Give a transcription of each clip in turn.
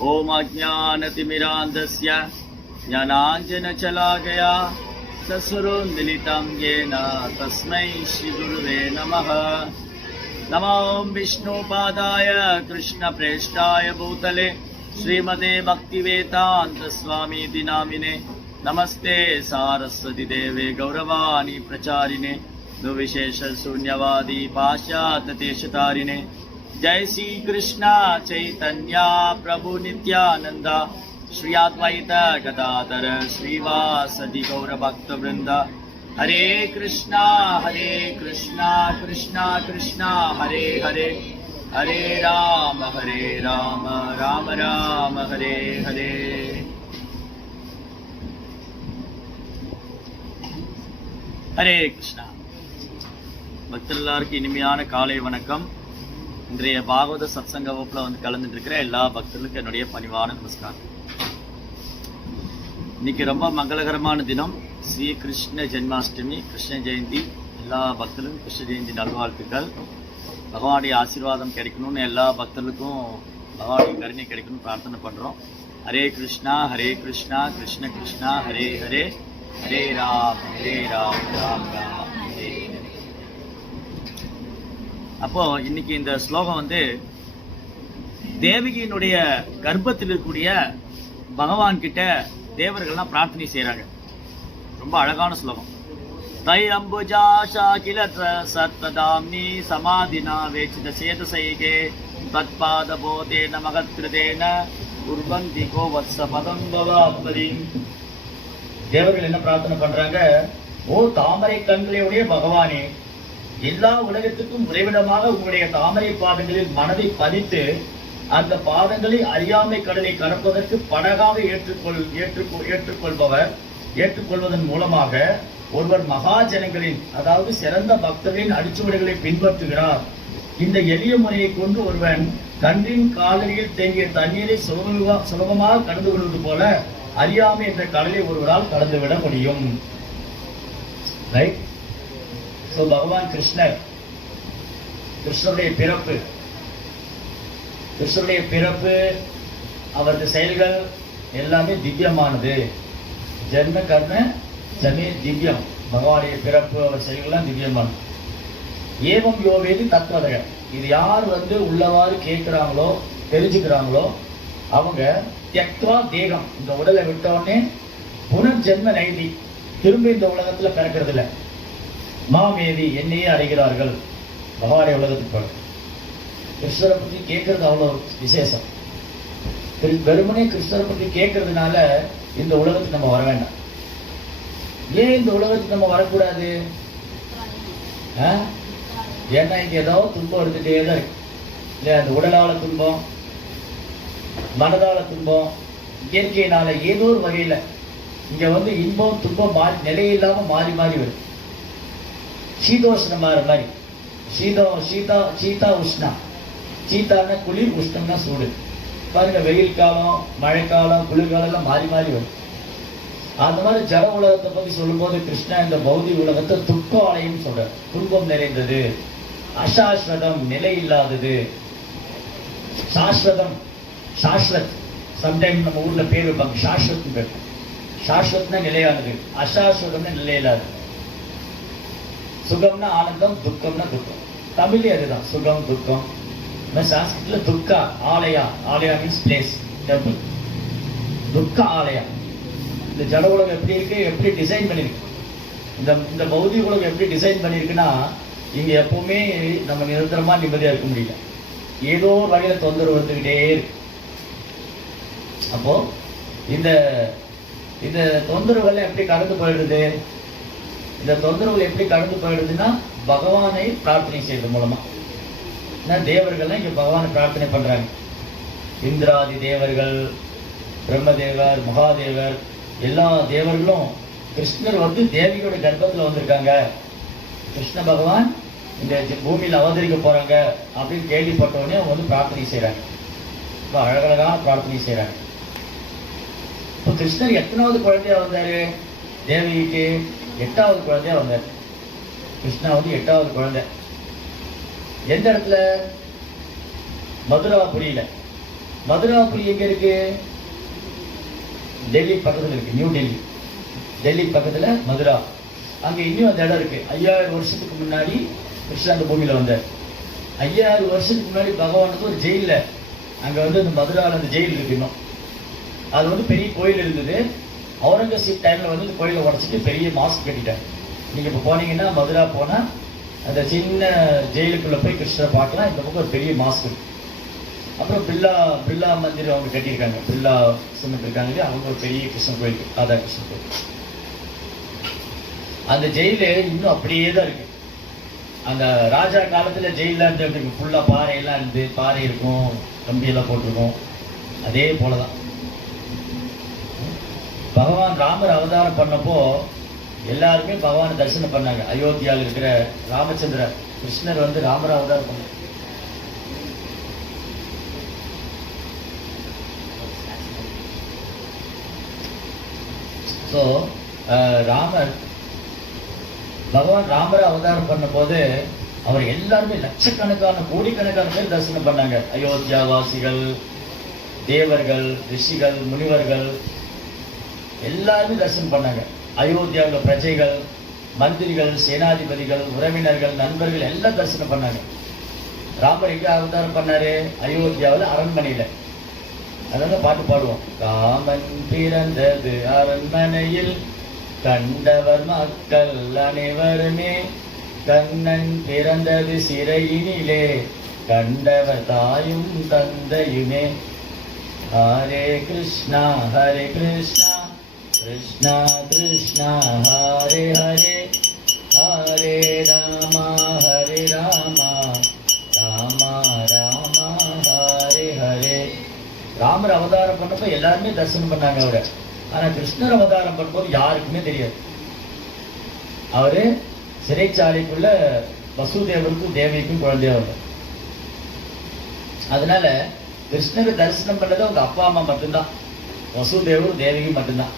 ओम अज्ञानतिमिरान्धस्य ज्ञानाञ्जनशलाकया चक्षुरुन्मीलितं येन तस्मै श्रीगुरुवे नमः। नमो विष्णुपादाय कृष्णप्रेष्ठाय भूतले श्रीमते भक्तिवेदान्तस्वामीति नामिने। नमस्ते सारस्वती देवे गौरवाणी प्रचारिणे दुर्विशेष शून्यवादी पाश्चात्यदेशतारिणे। जय श्री कृष्ण चैतन्य प्रभु नित्यानंद श्री अद्वैत गदाधर श्रीवासदि गौर भक्त वृंद। हरे कृष्णा कृष्णा कृष्णा हरे हरे, हरे राम राम राम हरे हरे। ஹரே கிருஷ்ணா. பக்தர்களுக்கு இனிமையான காலை வணக்கம். இன்றைய பாகவத சத்சங்க வகுப்புல கலந்துட்டு இருக்கிற எல்லா பக்தர்களுக்கும் என்னுடைய பணிவான நமஸ்காரம். இன்னைக்கு ரொம்ப மங்களகரமான தினம், ஸ்ரீ கிருஷ்ண ஜென்மாஷ்டமி, கிருஷ்ண ஜெயந்தி. எல்லா பக்தர்களுக்கும் கிருஷ்ண ஜெயந்தி நல்வாழ்த்துக்கள். பகவானுடைய ஆசீர்வாதம் கிடைக்கணும்னு எல்லா பக்தர்களுக்கும் பகவானுடைய கருணை கிடைக்கணும்னு பிரார்த்தனை பண்றோம். ஹரே கிருஷ்ணா கிருஷ்ண கிருஷ்ணா ஹரே ஹரே, ஹரே ராம் ராம் ராம் ஹரே ஹரே. அப்போ இன்னைக்கு இந்த ஸ்லோகம் தேவகியினுடைய கர்ப்பத்தில் இருக்கக்கூடிய பகவான் கிட்ட தேவர்கள்லாம் பிரார்த்தனை செய்யறாங்க. ரொம்ப அழகான ஸ்லோகம். தை அம்புஜா ஷாகில சத்பதாம்னி சமாதினா வேச்சித சேதசைகே தத்பாத போதேன மகத்கிருதேன உர்வந்தி கோவத்ஸ பதம் பவாத்மதி. தேவர்கள் என்ன பிரார்த்தனை பண்றாங்க? ஓ தாமரை கண்களுடைய பகவானே, எல்லா உலகத்துக்கும் உறைவிடமாக உங்களுடைய தாமரை பாதங்களில் மனதை பதித்து அந்த பாதங்களை அறியாமை கடலை கடப்பதற்கு படகாக ஏற்றுக்கொள்வதன் மூலமாக ஒருவர் மகாஜனங்களின், அதாவது சிறந்த பக்தர்களின் அடிச்சுவடுகளை பின்பற்றுகிறார். இந்த எளிய முறையை கொண்டு ஒருவன் கன்றின் காலடியில் தேங்கிய தண்ணீரை சுலபமாக கடந்து கொள்வது போல அறியாமை என்ற கடலை ஒருவரால் கடந்துவிட முடியும். ரைட்? ஸோ பகவான் கிருஷ்ணருடைய பிறப்பு, அவரது செயல்கள் எல்லாமே திவ்யமானது. ஜென்ம கர்ம ஜமே திவ்யம். பகவானுடைய பிறப்பு, அவர் செயல்கள்லாம் திவ்யமானது. ஏவம் யோவேதி தத்வதக. இது யார் உள்ளவாறு கேட்கிறாங்களோ, தெரிஞ்சுக்கிறாங்களோ, அவங்க தியக்வா தேகம், இந்த உடலை விட்டோடனே புனர்ஜென்ம நைதி, திரும்ப இந்த உலகத்துல பிறக்கிறது இல்லை. மாமேதி, என்னையே அடைகிறார்கள். பகவானுடைய உலகத்துக்கு போற கிருஷ்ணரை பற்றி கேட்கறது அவ்வளோ விசேஷம். வெறுமனே கிருஷ்ணரை பற்றி கேட்கறதுனால இந்த உலகத்துக்கு நம்ம வர வேண்டாம். ஏன் இந்த உலகத்துக்கு நம்ம வரக்கூடாது? ஏன்னா இங்க ஏதாவது துன்பம் எடுத்துட்டே தான் இருக்கு இல்லையா? அந்த உடலால துன்பம், மனதால துன்பம், இயற்கையினால ஏதோ ஒரு வகையில இங்க இன்பம் துன்பம் நிலையில்லாம மாறி மாறி வருது. சீதோஷ்ணம் மாற மாதிரி. சீதா உஷ்ணா. சீதான குளிர், உஷ்ணம்னா சூடு. பாருங்க, வெயில் காலம், மழைக்காலம், குளிர்காலம் எல்லாம் மாறி மாறி வருது. அந்த மாதிரி ஜட உலகத்தை பத்தி சொல்லும் போது கிருஷ்ணா இந்த பௌதிக உலகத்தை துக்க ஆலயம் சொல்ற. துன்பம் நிறைந்தது, அசாஸ்வதம், நிலை இல்லாதது. சாஸ்வதம், சாஸ்வத். சம்டைம் நம்ம ஊர்ல பேர் வைப்பாங்க, சாஸ்வத் பேர். சாஸ்வத்னா நிலையானது, அசாஸ்வதம்னா நிலையில்லாது. சுகம்னா ஆனந்தம், துக்கம்னா துக்கம். தமிழே அதுதான், சுகம் துக்கம். சான்ஸ்கிரிட்ல துக்கா ஆலயா, ஆலயா மீன்ஸ் பிளேஸ், டெம்பிள். துக்க ஆலயா. இந்த ஜட உலகம் எப்படி இருக்கு, எப்படி டிசைன் பண்ணிருக்கு, இந்த பௌதிக உலகம் எப்படி டிசைன் பண்ணிருக்குன்னா, இங்க எப்பவுமே நம்ம நிரந்தரமா நிம்மதியா இருக்க முடியல. ஏதோ ஒரு வகையில தொந்தரவு வந்துகிட்டே இருக்கு. அப்போ இந்த தொந்தரவுகள் எப்படி கடந்து போயிடுது? இந்த தொந்தரவுகள் எப்படி கடந்து போயிடுதுன்னா பகவானை பிரார்த்தனை செய்யறது மூலமா. தேவர்கள்லாம் இங்க பகவானை பிரார்த்தனை பண்றாங்க. இந்திராதி தேவர்கள், பிரம்மதேவர், மகாதேவர், எல்லா தேவர்களும் கிருஷ்ணர் தேவியோட கர்ப்பத்துல வந்திருக்காங்க, கிருஷ்ண பகவான் இந்த பூமியில் அவதரிக்க போறாங்க அப்படின்னு கேள்விப்பட்டவொடனே அவங்க பிரார்த்தனை செய்யறாங்க. ரொம்ப அழகழகான பிரார்த்தனை செய்யறாங்க. இப்போ கிருஷ்ணர் எத்தனாவது குழந்தையா வந்தாரு? தேவிக்கு 8வது குழந்தையா வந்தார். கிருஷ்ணா 8வது குழந்தை. எந்த இடத்துல? மதுராபுரியில. மதுராபுரி எங்க இருக்கு? டெல்லி பக்கத்துல இருக்கு, நியூ டெல்லி. டெல்லி பக்கத்துல மதுரா. அங்க இன்னும் அந்த இடம் இருக்கு. 5000 வருஷத்துக்கு முன்னாடி கிருஷ்ணா அந்த பூமியில வந்தார். 5000 வருஷத்துக்கு முன்னாடி பகவானுக்கு ஒரு ஜெயில, அங்க வந்து இந்த மதுராவில் அந்த ஜெயில் இருக்கு இன்னும். அது வந்து பெரிய கோயில் இருந்தது. அவுரங்கசீப் டைம்ல வந்து இந்த கோயிலை உடச்சிட்டு பெரிய மாஸ்க் கட்டிட்டாங்க. நீங்க இப்போ போனீங்கன்னா மதுரா போனா அந்த சின்ன ஜெயிலுக்குள்ள போய் கிருஷ்ணரை பார்க்கலாம். இந்த பக்கம் ஒரு பெரிய மாஸ்க் இருக்கு. அப்புறம் பிர்லா மந்திர் அவங்க கட்டியிருக்காங்க. பிர்லா சிமெண்ட் இருக்காங்க இல்லையா, அவங்க ஒரு பெரிய கிருஷ்ணன் கோயில், ராதா கிருஷ்ணன் கோயில். அந்த ஜெயிலு இன்னும் அப்படியே தான் இருக்கு. அந்த ராஜா காலத்துல ஜெயில இருந்து எப்படி இருக்கும், ஃபுல்லா பாறையெல்லாம் இருந்து, பாறை இருக்கும், கம்பியெல்லாம் போட்டிருக்கும், அதே போலதான். பகவான் ராமர் அவதாரம் பண்ணப்போ எல்லாருமே பகவானை தரிசனம் பண்ணாங்க. அயோத்தியாவில் இருக்கிற ராமச்சந்திர கிருஷ்ணர் வந்து ராமர் அவதாரம் பண்ணார். ஸோ ராமர் பகவான் ராமரை அவதாரம் பண்ண போது அவர் எல்லாருமே லட்சக்கணக்கான கோடிக்கணக்கான பேர் தரிசனம் பண்ணாங்க. அயோத்தியா வாசிகள், தேவர்கள், ரிஷிகள், முனிவர்கள் எல்லாருமே தரிசனம் பண்ணாங்க. அயோத்தியாவில் பிரஜைகள், மந்திரிகள், சேனாதிபதிகள், உறவினர்கள், நண்பர்கள் எல்லாம் தரிசனம் பண்ணாங்க. ராமர் எங்க அவதாரம் பண்ணாரு? அயோத்தியாவில் அரண்மனையில. அதனால பாட்டு பாடுவோம். ராமன் பிறந்தது அரண்மனையில், கண்டவர் மக்கள் அனைவருமே, கண்ணன் பிறந்தது சிறையினிலே, கண்டவர் தாயும் தந்தையுமே. ஹரே கிருஷ்ணா கிருஷ்ணா கிருஷ்ணா ஹரே ஹரே, ஹரே ராமா ராமா ராமா ஹரே ஹரே. ராமர் அவதாரம் பண்ணப்ப எல்லாருமே தரிசனம் பண்ணாங்க அவரை. ஆனா கிருஷ்ணர் அவதாரம் பண்ணும்போது யாருக்குமே தெரியாது. அவரு சிறைச்சாலைக்குள்ள வசுதேவருக்கும் தேவிக்கும் குழந்தையா வந்தார். அதனால கிருஷ்ணரை தரிசனம் பண்ணது அவங்க அப்பா அம்மா மட்டும்தான், வசுதேவரும் தேவிக்கும் மட்டும்தான்.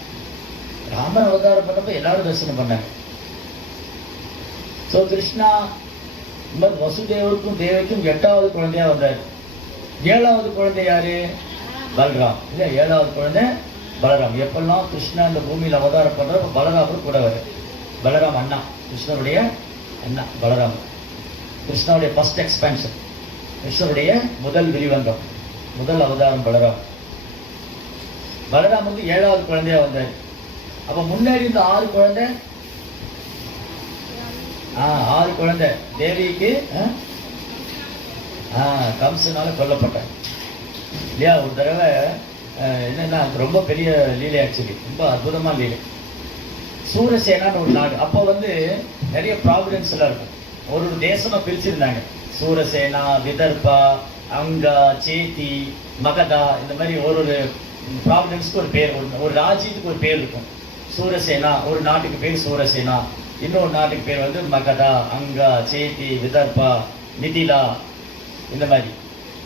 ராமர் அவதாரம் பண்ணப்ப எல்லாரும் தரிசனம் பண்ணாங்க. சோ கிருஷ்ணா வசுதேவருக்கும் தேவிக்கும் 8வது குழந்தையா வந்தார். 7வது குழந்தை யாரு? பலராம். இல்ல 7வது குழந்தை பலராம். எப்பெல்லாம் கிருஷ்ணா இந்த பூமியில் அவதாரம் பண்ற பலராமர் கூட வர. பலராம் அண்ணா, கிருஷ்ணருடைய அண்ணா பலராம். கிருஷ்ணருடைய ஃபர்ஸ்ட் எக்ஸ்பேன்ஷன், கிருஷ்ணருடைய முதல் விரிவங்கம், முதல் அவதாரம் பலராம். பலராம் வந்து 7வது குழந்தையா வந்தார். அப்ப முன்னாடி இந்த 6 குழந்தை, 6 குழந்தை தேவிக்கு கம்சனால கொல்லப்பட்டாங்க இல்லையா? ஒரு தடவை என்னன்னா ரொம்ப பெரிய லீலை, ஆக்சுவலி ரொம்ப அற்புதமான லீலை. சூரசேனான்னு ஒரு நாடு. அப்போ வந்து நிறைய ப்ராவிடன்ஸ் எல்லாம் இருக்கும். ஒரு தேசமா பிரிச்சிருந்தாங்க. சூரசேனா, விதர்பா, அங்கா, சேத்தி, மகதா, இந்த மாதிரி ஒரு ப்ராவிடன்ஸ்க்கு ஒரு பேர், ஒரு ராஜ்யத்துக்கு ஒரு பேர் இருக்கும். சூரசேனா ஒரு நாட்டுக்கு பேர் சூரசேனா, இன்னொரு நாட்டுக்கு பேர் வந்து மகதா, அங்கா, சேத்தி, விதர்பா, மிதிலா, இந்த மாதிரி.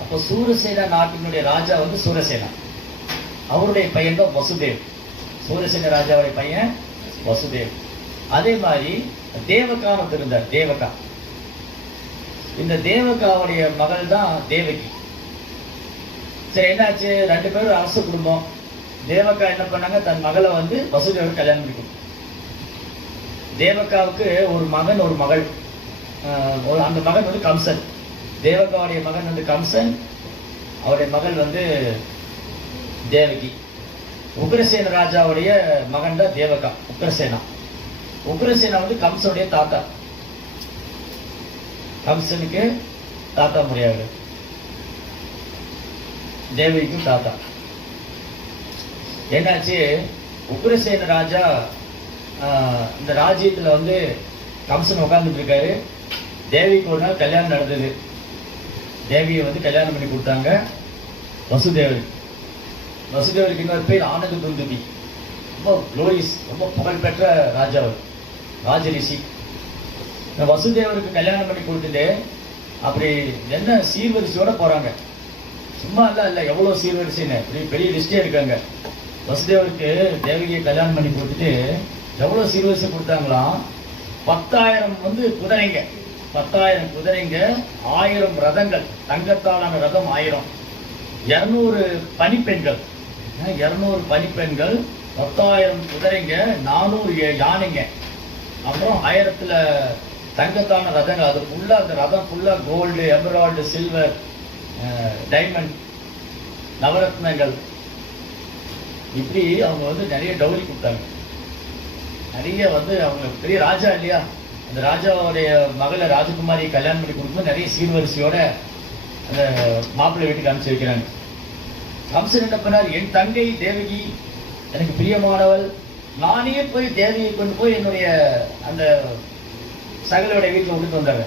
அப்போ சூரசேனா நாட்டினுடைய ராஜா வந்து சூரசேனா, அவருடைய பையன் தான் வசுதேவ். சூரசேன ராஜாவுடைய பையன் வசுதேவ். அதே மாதிரி தேவகான்னு இருந்தார், தேவகா. இந்த தேவகாவுடைய மகள் தான் தேவகி. சரி, என்னாச்சு? 2 பேரும் அரசு குடும்பம். தேவகா என்ன பண்ணாங்க, தன் மகளை வந்து வசுதேவர் கல்யாணம் பண்ணிக்கும். தேவகாவுக்கு ஒரு மகன் ஒரு மகள். அந்த மகன் வந்து கம்சன். தேவகாவுடைய மகன் வந்து கம்சன், அவருடைய மகள் வந்து தேவகி. உக்ரசேன ராஜாவுடைய மகன் தான் தேவகா, உக்ரசேனா. உக்ரசேனா வந்து கம்சனுடைய தாத்தா. கம்சனுக்கு தாத்தா முடியாது, தேவகிக்கும் தாத்தா. என்னாச்சு? உக்ரசேன ராஜா இந்த ராஜ்யத்துல வந்து கம்சன் உட்கார்ந்துட்டு இருக்காரு. தேவிக்கு ஒரு நாள் கல்யாணம் நடந்தது. தேவியை வந்து கல்யாணம் பண்ணி கொடுத்தாங்க வசுதேவருக்கு. வசுதேவருக்கு இன்னொரு பேர் ஆனந்த துந்துபி. ரொம்ப குளோரிஸ், ரொம்ப புகழ்பெற்ற ராஜா, ராஜரிஷி. இந்த வசுதேவருக்கு கல்யாணம் பண்ணி கொடுத்துட்டு அப்படி என்ன சீர்வரிசையோட போறாங்க. சும்மா இல்லை, எவ்வளோ சீர்வரிசைன்னு இப்படி பெரிய லிஸ்டே இருக்காங்க. வசுதேவருக்கு தேவகியை கல்யாணம் பண்ணி கொடுத்துட்டு எவ்வளோ சீர்வரிசை கொடுத்தாங்களாம். 10,000 வந்து குதிரைங்க, 10,000 குதிரைங்க, 1000 ரதங்கள், தங்கத்தாலான ரதம் 1000, 200 பணிப்பெண்கள், 200 பணிப்பெண்கள், 10,000 குதிரைங்க, 400 யானைங்க, அப்புறம் 1000 தங்கத்தான ரதங்கள். அது ஃபுல்லா, அந்த ரதம் ஃபுல்லா கோல்டு, எமரால்டு, சில்வர், டைமண்ட், நவரத்னங்கள், இப்படி அவங்க வந்து நிறைய டவுரி கொடுத்தாங்க. நிறைய வந்து அவங்க பெரிய ராஜா இல்லையா, அந்த ராஜாவுடைய மகளை ராஜகுமாரி கல்யாணம் பண்ணி கொடுக்கும்போது நிறைய சீர்வரிசையோட அந்த மாப்பிள்ளை வீட்டுக்கு அனுப்பிச்சு வைக்கிறாங்க. கம்சன் என்ன பண்ணார், என் தங்கை தேவகி எனக்கு பிரியமானவள், நானே போய் தேவகியை கொண்டு போய் என்னுடைய அந்த சகலோட வீட்டில் விட்டுட்டு வந்தாங்க.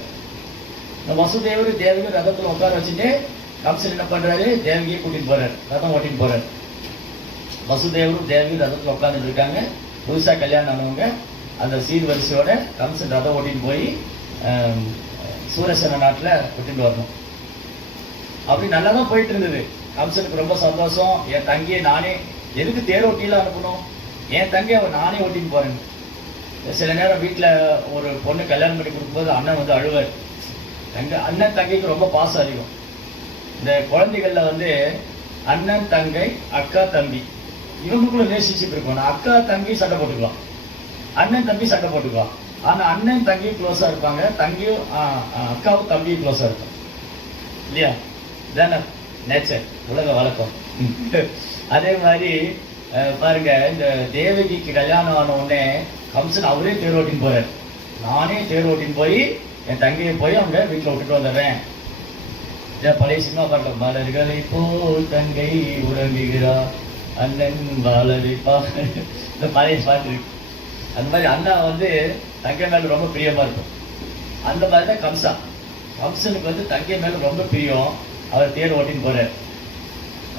வசுதேவர் தேவகி ரதத்தில் உட்கார வச்சுட்டு கம்சன் என்ன பண்றாரு, தேவகியை கூட்டிட்டு போறாரு, ரதம் ஓட்டிட்டு போறாரு. வசுதேவரும் தேவகி ரதத்தில் உட்காந்துட்டு இருக்காங்க. புதுசா கல்யாணம் ஆனவங்க அந்த சீர்வரிசையோட கம்சன் ரதம் ஓட்டிட்டு போய் சூரசேன நாட்டில் விட்டுட்டு வரணும். அப்படி நல்லா தான் போயிட்டு இருந்தது. கம்சனுக்கு ரொம்ப சந்தோஷம். என் தங்கியை நானே எதுக்கு தேரோட்டியில அனுப்பணும், என் தங்கையை அவன் நானே ஓட்டின்னு போறேன். சில நேரம் வீட்டில் ஒரு பொண்ணு கல்யாணம் பண்ணி கொடுக்கும்போது அண்ணன் வந்து அழுவார். அண்ணன் தங்கைக்கு ரொம்ப பாசம் அதிகம். இந்த குழந்தைகள்ல வந்து அண்ணன் தங்கை அக்கா தம்பி இவங்களுக்குள்ள ரிலேஷன்ஷிப் இருக்கும். அக்கா தம்பி சண்டை போட்டுக்கலாம், அண்ணன் தம்பி சண்டை போட்டுக்கலாம். ஆனா அண்ணன் தங்கியும் க்ளோஸா இருப்பாங்க, தங்கியும் அக்காவும் தம்பியும் க்ளோஸா இருக்கும் இல்லையா? இதான நேச்சர், உலக வழக்கம். அதே மாதிரி பாருங்க, இந்த தேவகிக்கு கல்யாணம் ஆன உடனே கம்சன் அவரே தேர் ஓட்டின்னு போறாரு. நானே தேர் ஓட்டின்னு போய் என் தங்கையை போய் அவங்க வீட்டில் விட்டுட்டு வந்துடுறேன். பழைய சினிமா பாட்டில் மலர்களை போல் தங்கை உறங்குகிறா அண்ணன் பாலரை இந்த பழைய பாட்டு இருக்கு. அந்த மாதிரி அண்ணா வந்து தங்கை மேல ரொம்ப பிரியமா இருக்கும். அந்த மாதிரி தான் கம்சனுக்கு வந்து தங்கை மேல ரொம்ப பிரியம். அவர் தேர் ஓட்டின்னு போறார்.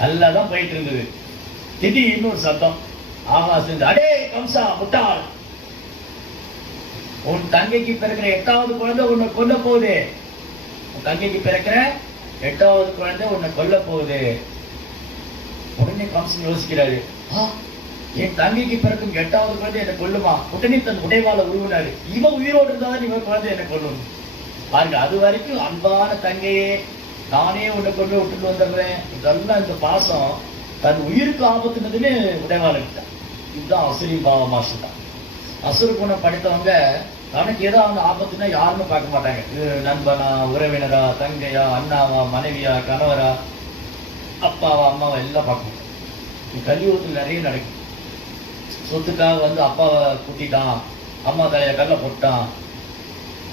நல்லா தான் போயிட்டு இருந்தது. திடீர்னு ஒரு சத்தம் ஆகாசம், அடே கம்சா முட்டாள், உன் தங்கைக்கு பிறக்கிற 8வது குழந்தை உன்னை கொல்ல போகுது. உன் தங்கைக்கு பிறக்கிற 8வது குழந்தை உன்னை கொல்ல போகுது. உடனே கம்சன் யோசிக்கிறாரு, என் தங்கைக்கு பிறக்கும் 8வது குழந்தை என்னை கொல்லுமா? உடனே தன் உடைவாள உருவினாரு. இவன் உயிரோடு இருந்தாதான் இவன் குழந்தை என்னை கொல்லணும். பாருங்க, அது வரைக்கும் அன்பான தங்கையே நானே உன்னை கொண்டு விட்டுட்டு வந்துடுறேன், இதெல்லாம் இந்த பாசம் தன் உயிருக்கு ஆபத்துனதுன்னு உடைவாள எடுத்தான். இதுதான் அசுரி பாவ மாசம் தான். அசுர குணம் படித்தவங்க தனக்கு ஏதாவது ஆபத்துனா யாருன்னு பார்க்க மாட்டாங்க. இது நண்பனா, உறவினரா, தங்கையா, அண்ணாவா, மனைவியா, கணவரா, அப்பாவா, அம்மாவா எல்லாம் பார்க்கணும். கலியுகத்தில் நிறைய நடக்கும். சொத்துக்காக வந்து அப்பாவை கூட்டிட்டான், அம்மா தலையில கல்ல போட்டான்.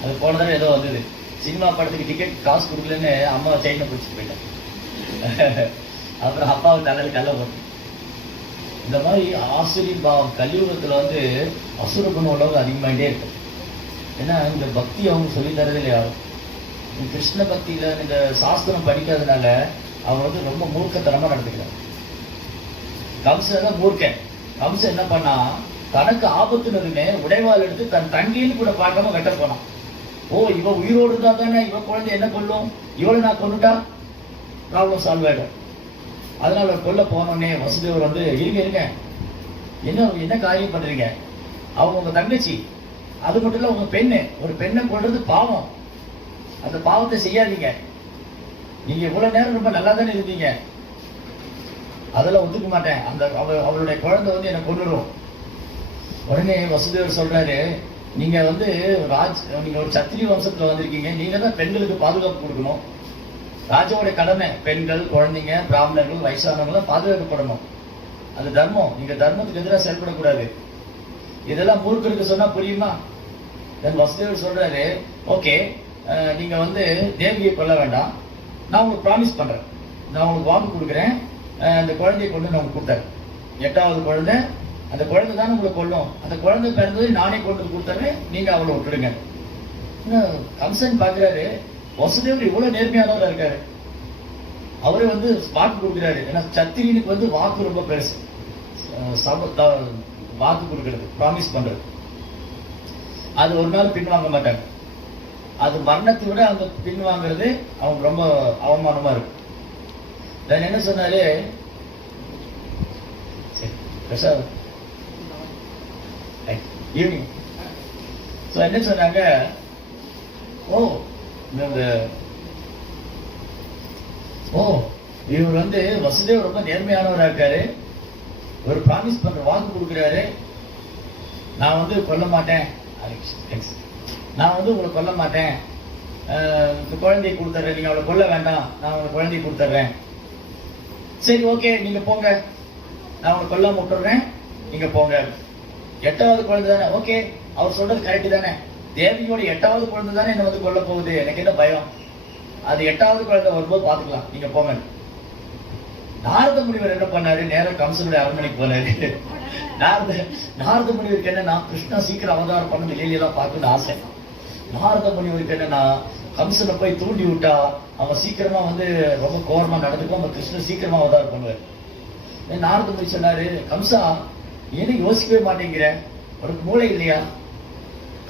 அது போன தடவை ஏதோ வந்தது, சினிமா படத்துக்கு டிக்கெட் காசு கொடுக்கலன்னு அம்மாவை செயினை பிடிச்சிட்டு போயிட்டேன். அப்புறம் அப்பாவை தலையில கல்ல போட்டு. இந்த மாதிரி ஆசுரி பாவம் கலியுகத்துல வந்து அசுர குணம் உள்ளவங்க அதிகமாகிட்டே இருக்கும். ஏன்னா இந்த பக்தி அவங்க சொல்லி தரது இல்லையா? கிருஷ்ண பக்தியில இந்த சாஸ்திரம் படிக்காதனால அவங்க வந்து ரொம்ப மூர்க்கத்தனமா நடந்துக்கிறாங்க. கம்சன் தான் மூர்க்கன். கம்சன் என்ன பண்ணா, தனக்கு ஆபத்துனதுமே உடைவாள் எடுத்து தன் தங்கின்னு கூட பார்க்காம வெட்ட போனான். ஓ, இவ உயிரோடு இருந்தா தானே இவ குழந்தை என்ன கொல்லும், இவளை நான் கொண்டுட்டா ப்ராப்ளம் சால்வ் ஆயிடும். அதனால கொல்ல போனோடனே வசுதேவர் வந்து, இருங்க என்ன காரியம் பண்றீங்க? அவங்க உங்க தங்கச்சி, அது மட்டும் இல்ல உங்க பெண்ணு, ஒரு பெண்ணை கொள்றது பாவம், அந்த பாவத்தை செய்யாதீங்க. நீங்க இவ்வளவு நேரம் ரொம்ப நல்லா தானே இருந்தீங்க, அதெல்லாம் ஒத்துக்க மாட்டேன், அந்த அவளுடைய குழந்தை வந்து என்னை கொண்டுரும். உடனே வசுதேவர் சொல்றாரு, நீங்க வந்து நீங்க ஒரு சத்திரிய வம்சத்துல வந்திருக்கீங்க, நீங்க தான் பெண்களுக்கு பாதுகாப்பு கொடுக்கணும். ராஜாவோட கடமை பெண்கள், குழந்தைங்க, பிராமணர்கள், வயசானவங்களாம் பாதுகாக்கப்படணும். அது தர்மம். நீங்க தர்மத்துக்கு எதிராக செயல்படக்கூடாது. இதெல்லாம் மூர்க்கருக்கு சொன்னா புரியுமா? வசுதேவர் சொல்றாரு, ஓகே, நீங்க வந்து தேவியை கொல்ல வேண்டாம், நான் உங்களுக்கு ப்ராமிஸ் பண்றேன், நான் உங்களுக்கு வாக்கு கொடுக்குறேன், அந்த குழந்தையை கொண்டு நான் உங்களுக்கு கொடுத்தேன். 8வது குழந்தை, அந்த குழந்தை தானே உங்களை கொல்லும், அந்த குழந்தை பிறந்தது நானே கொண்டு கொடுத்தேன், நீங்க அவளை விட்டுடுங்க. கம்சன் பாக்குறாரு, வசுதேவர் இவ்வளவு நேர்மையானவரா இருக்காரு, அவரே வந்து வாக்கு கொடுக்குறாரு. ஏன்னா சத்திரியனுக்கு வந்து வாக்கு ரொம்ப பெருசு, வாக்கு கொடுக்கறது, ப்ராமிஸ் பண்றது. அது ஒரு நாள் பின்வாங்க மாட்டாங்க. அது மரணத்தை விட அந்த பின்வாங்கிறது அவங்க ரொம்ப அவமானமா இருக்கு. நான் என்ன சொன்னாரு, ஈவினிங் என்ன சொன்னாங்க, இவர் வந்து வசுதேவர் ரொம்ப நேர்மையானவராக இருக்காரு. ஒரு ப்ராமிஸ் பண்ற வாக்கு கொடுக்குறாரு, நான் வந்து கொல்ல மாட்டேன், நான் வந்து உங்களை கொல்ல மாட்டேன், குழந்தையை கொடுத்துட்றேன், நீங்க அவளை கொல்ல வேண்டாம், நான் உங்களுக்கு குழந்தையை கொடுத்துட்றேன். சரி ஓகே நீங்க போங்க, நான் உங்களை கொல்லாம விட்டுறேன், நீங்க போங்க. 8வது குழந்தை தானே, ஓகே அவர் சொல்றது கரெக்ட் தானே, தேவியோட 8வது குழந்தை தானே என்ன வந்து கொல்ல போகுது, எனக்கு என்ன பயம், அது 8வது குழந்தை வரும்போது பாத்துக்கலாம், நீங்க போங்க. நாரத முனிவர் என்ன பண்ணாரு, நேரம் கம்சனுடைய அரண்மனைக்கு போனாரு. நாரத முனிவருக்கு என்னன்னா கிருஷ்ணா சீக்கிரம் அவதாரம் பண்ண வெளியிலாம் பார்க்கணும்னு ஆசை. நாரத முனிவருக்கு என்னன்னா கம்சனை போய் தூண்டி விட்டா அவன் சீக்கிரமா வந்து ரொம்ப கோரமா நடந்துக்கும், அவன் கிருஷ்ணன் சீக்கிரமா அவதாரம் பண்ணுவார். நாரத முனி சொன்னாரு, கம்சா ஏன்னு யோசிக்கவே மாட்டேங்கிற, உனக்கு மூளை இல்லையா?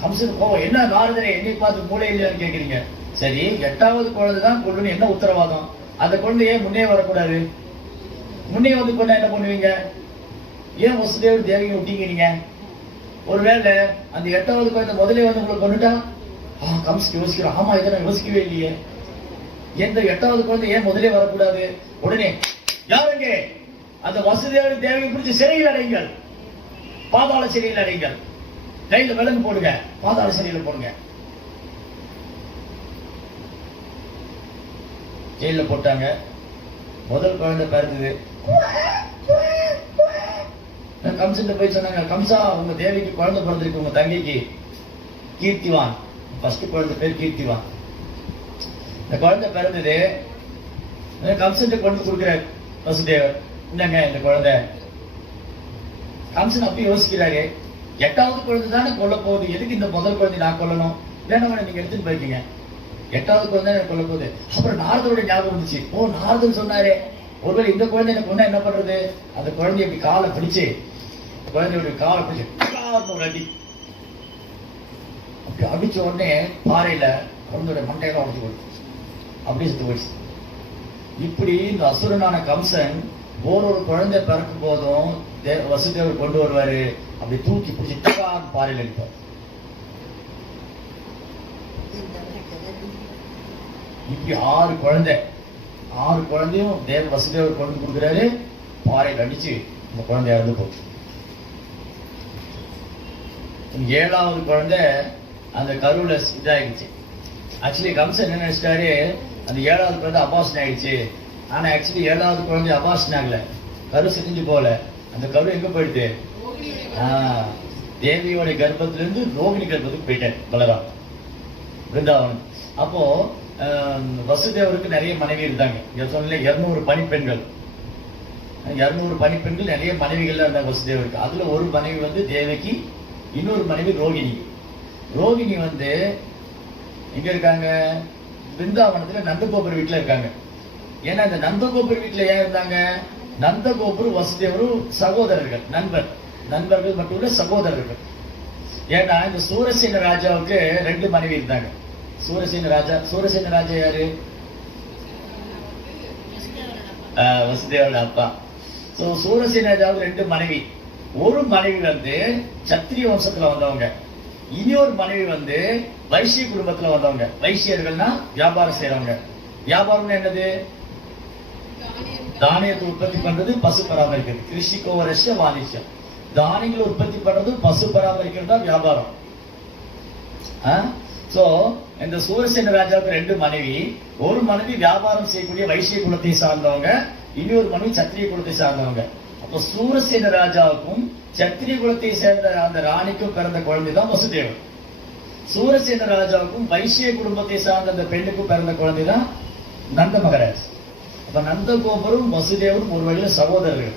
கம்சன் கோவம், என்ன நாரதரே என்னை பார்த்து மூளை இல்லையான்னு கேட்குறீங்க. சரி 8வது குழந்தை தான் கொள்ளுன்னு என்ன உத்தரவாதம், அந்த குழந்தையே முன்னே வரக்கூடாது, முன்னே வந்து கொண்டா என்ன பண்ணுவீங்க, ஏன் வசுதேவர் தேவியை விட்டீங்க நீங்க? ஒருவேளை அந்த 8வது குழந்தை முதலே வந்து உங்களை கொண்டுட்டா, கம்சன் யோசிக்கிறோம், ஆமா இதை நான் யோசிக்கவே இல்லையே, எந்த 8வது குழந்தை ஏன் முதலே வரக்கூடாது? உடனே யாருங்க அந்த வசுதேவர் தேவியை பிடிச்சி சிறையில் அடைங்கள், பாதாள சிறையில் அடைங்கள், கையில விலங்கு போடுங்க, பாதாள சிறையில போடுங்க. ஜெயில போட்டாங்க. முதல் குழந்தை பிறந்தது. கம்சன் போய் சொன்னாங்க, கம்சா உங்க தேவிக்கு குழந்தை பிறந்திருக்கு, உங்க தங்கைக்கு, கீர்த்திவான், ஃபர்ஸ்ட் குழந்தை பேர் கீர்த்திவான். இந்த குழந்தை பிறந்தது, கம்சன் கொண்டு கொடுக்கிறார் வசுதேவர், என்னங்க இந்த குழந்தை. கம்சன் அப்படி யோசிக்கிறாரு, 8வது குழந்தை தானே கொல்ல போகுது, எதுக்கு இந்த முதல் குழந்தை நான் கொல்லணும், வேணாம் நீங்க எடுத்துட்டு போய்க்கீங்க, 8வது குழந்தை எனக்கு கொல்ல போகுது. அப்புறம் நாரதோட ஞாபகம் வந்துச்சு, ஓ நாரதன் சொன்னாரே, ஒருவேளை இந்த குழந்தை எனக்கு கொண்டா என்ன பண்றது, அந்த குழந்தைய அப்படி காலை பிடிச்சு, குழந்தையோட காலை பிடிச்சு ஒரு அடி, அப்படி அடிச்ச உடனே பாறையில குழந்தையோட மண்டையெல்லாம் உடச்சு போயிடுச்சு, அப்படியே சுத்து போயிடுச்சு. இப்படி இந்த அசுரனான கம்சன் ஒரு குழந்தை பிறக்கும் போதும் வசுதேவர் கொண்டு வருவாரு, அப்படி தூக்கி பிடிச்சி பாறையில் அடிப்பார். இப்படி 6 குழந்தையும் வசுதேவர் கொண்டு கொடுக்குறாரு, பாறையில் அடிச்சு இந்த குழந்தை இறந்து போச்சு. 7வது குழந்தை அந்த கருவுல இதாகிடுச்சு. ஆக்சுவலி கம்சன் என்ன நினைச்சிட்டாரு, அந்த 7வது குழந்தை அபாஷன் ஆயிடுச்சு. ஆனா ஆக்சுவலி 7வது குழந்தை அபாஷன் ஆகல, கரு செஞ்சு போல, அந்த கரு எங்க போயிடுது, தேவியோட கர்ப்பத்திலிருந்து ரோகிணி கர்ப்பத்துக்கு போயிட்டார் பலராம் பிருந்தாவனம். அப்போ வசுதேவருக்கு நிறைய மனைவி இருந்தாங்க. சொன்ன 200 பணிப்பெண்கள், 200 பணிப்பெண்கள், நிறைய மனைவிகள் இருந்தாங்க வசுதேவருக்கு. அதுல ஒரு மனைவி வந்து தேவகி, இன்னொரு மனைவி ரோகிணி. ரோகிணி வந்து எங்க இருக்காங்க, பிருந்தாவனத்துல நந்தகோபுர வீட்டுல இருக்காங்க. ஏன்னா இந்த நந்தகோபுர வீட்டுல ஏன் இருந்தாங்க, நந்தகோபுர வசுதேவரும் சகோதரர்கள், நண்பர்கள் மட்டும் இல்ல சகோதரர்கள். ஏன்னா இந்த சூரசேன ராஜாவுக்கு 2 மனைவி இருந்தாங்க. சூரசேன ராஜா யாரு, வசுதேவரோட அப்பா. சூரசேன ராஜாவுக்கு 2 மனைவி. ஒரு மனைவி வந்து சத்திரிய வம்சத்துல வந்தவங்க, இன்னொரு மனைவி வந்து வைசிய குடும்பத்துல வந்தவங்க. வைசியர்கள்னா வியாபாரம் செய்யறவங்க. வியாபாரம் என்னது, தானியத்தை உற்பத்தி பண்றது, பசு பராமரிக்கிறது, கிருஷி கோவரஸ்ய வாணிஜ்யம். தானியங்களை உற்பத்தி பண்றது, பசு பராமரிக்கிறது தான் வியாபாரம். சோ இந்த சூரசேன ராஜாவுக்கு 2 மனைவி. ஒரு மனைவி வியாபாரம் செய்யக்கூடிய வைசிய குலத்தை சார்ந்தவங்க, இன்னொரு மனைவி சத்திரிய குலத்தை சார்ந்தவங்க. அப்போ சூரசேன ராஜாவுக்கும் சத்திரிய குலத்தை சேர்ந்த அந்த ராணிக்கும் பிறந்த குழந்தை தான் வசுதேவர். சூரசேன ராஜாவுக்கும் வைசிய குடும்பத்தை சார்ந்த அந்த பெண்ணுக்கும் பிறந்த குழந்தை தான் நந்த மகராஜ். அப்ப நந்தகோபுரம் வசுதேவரும் ஒரு வழியில சகோதரர்கள்,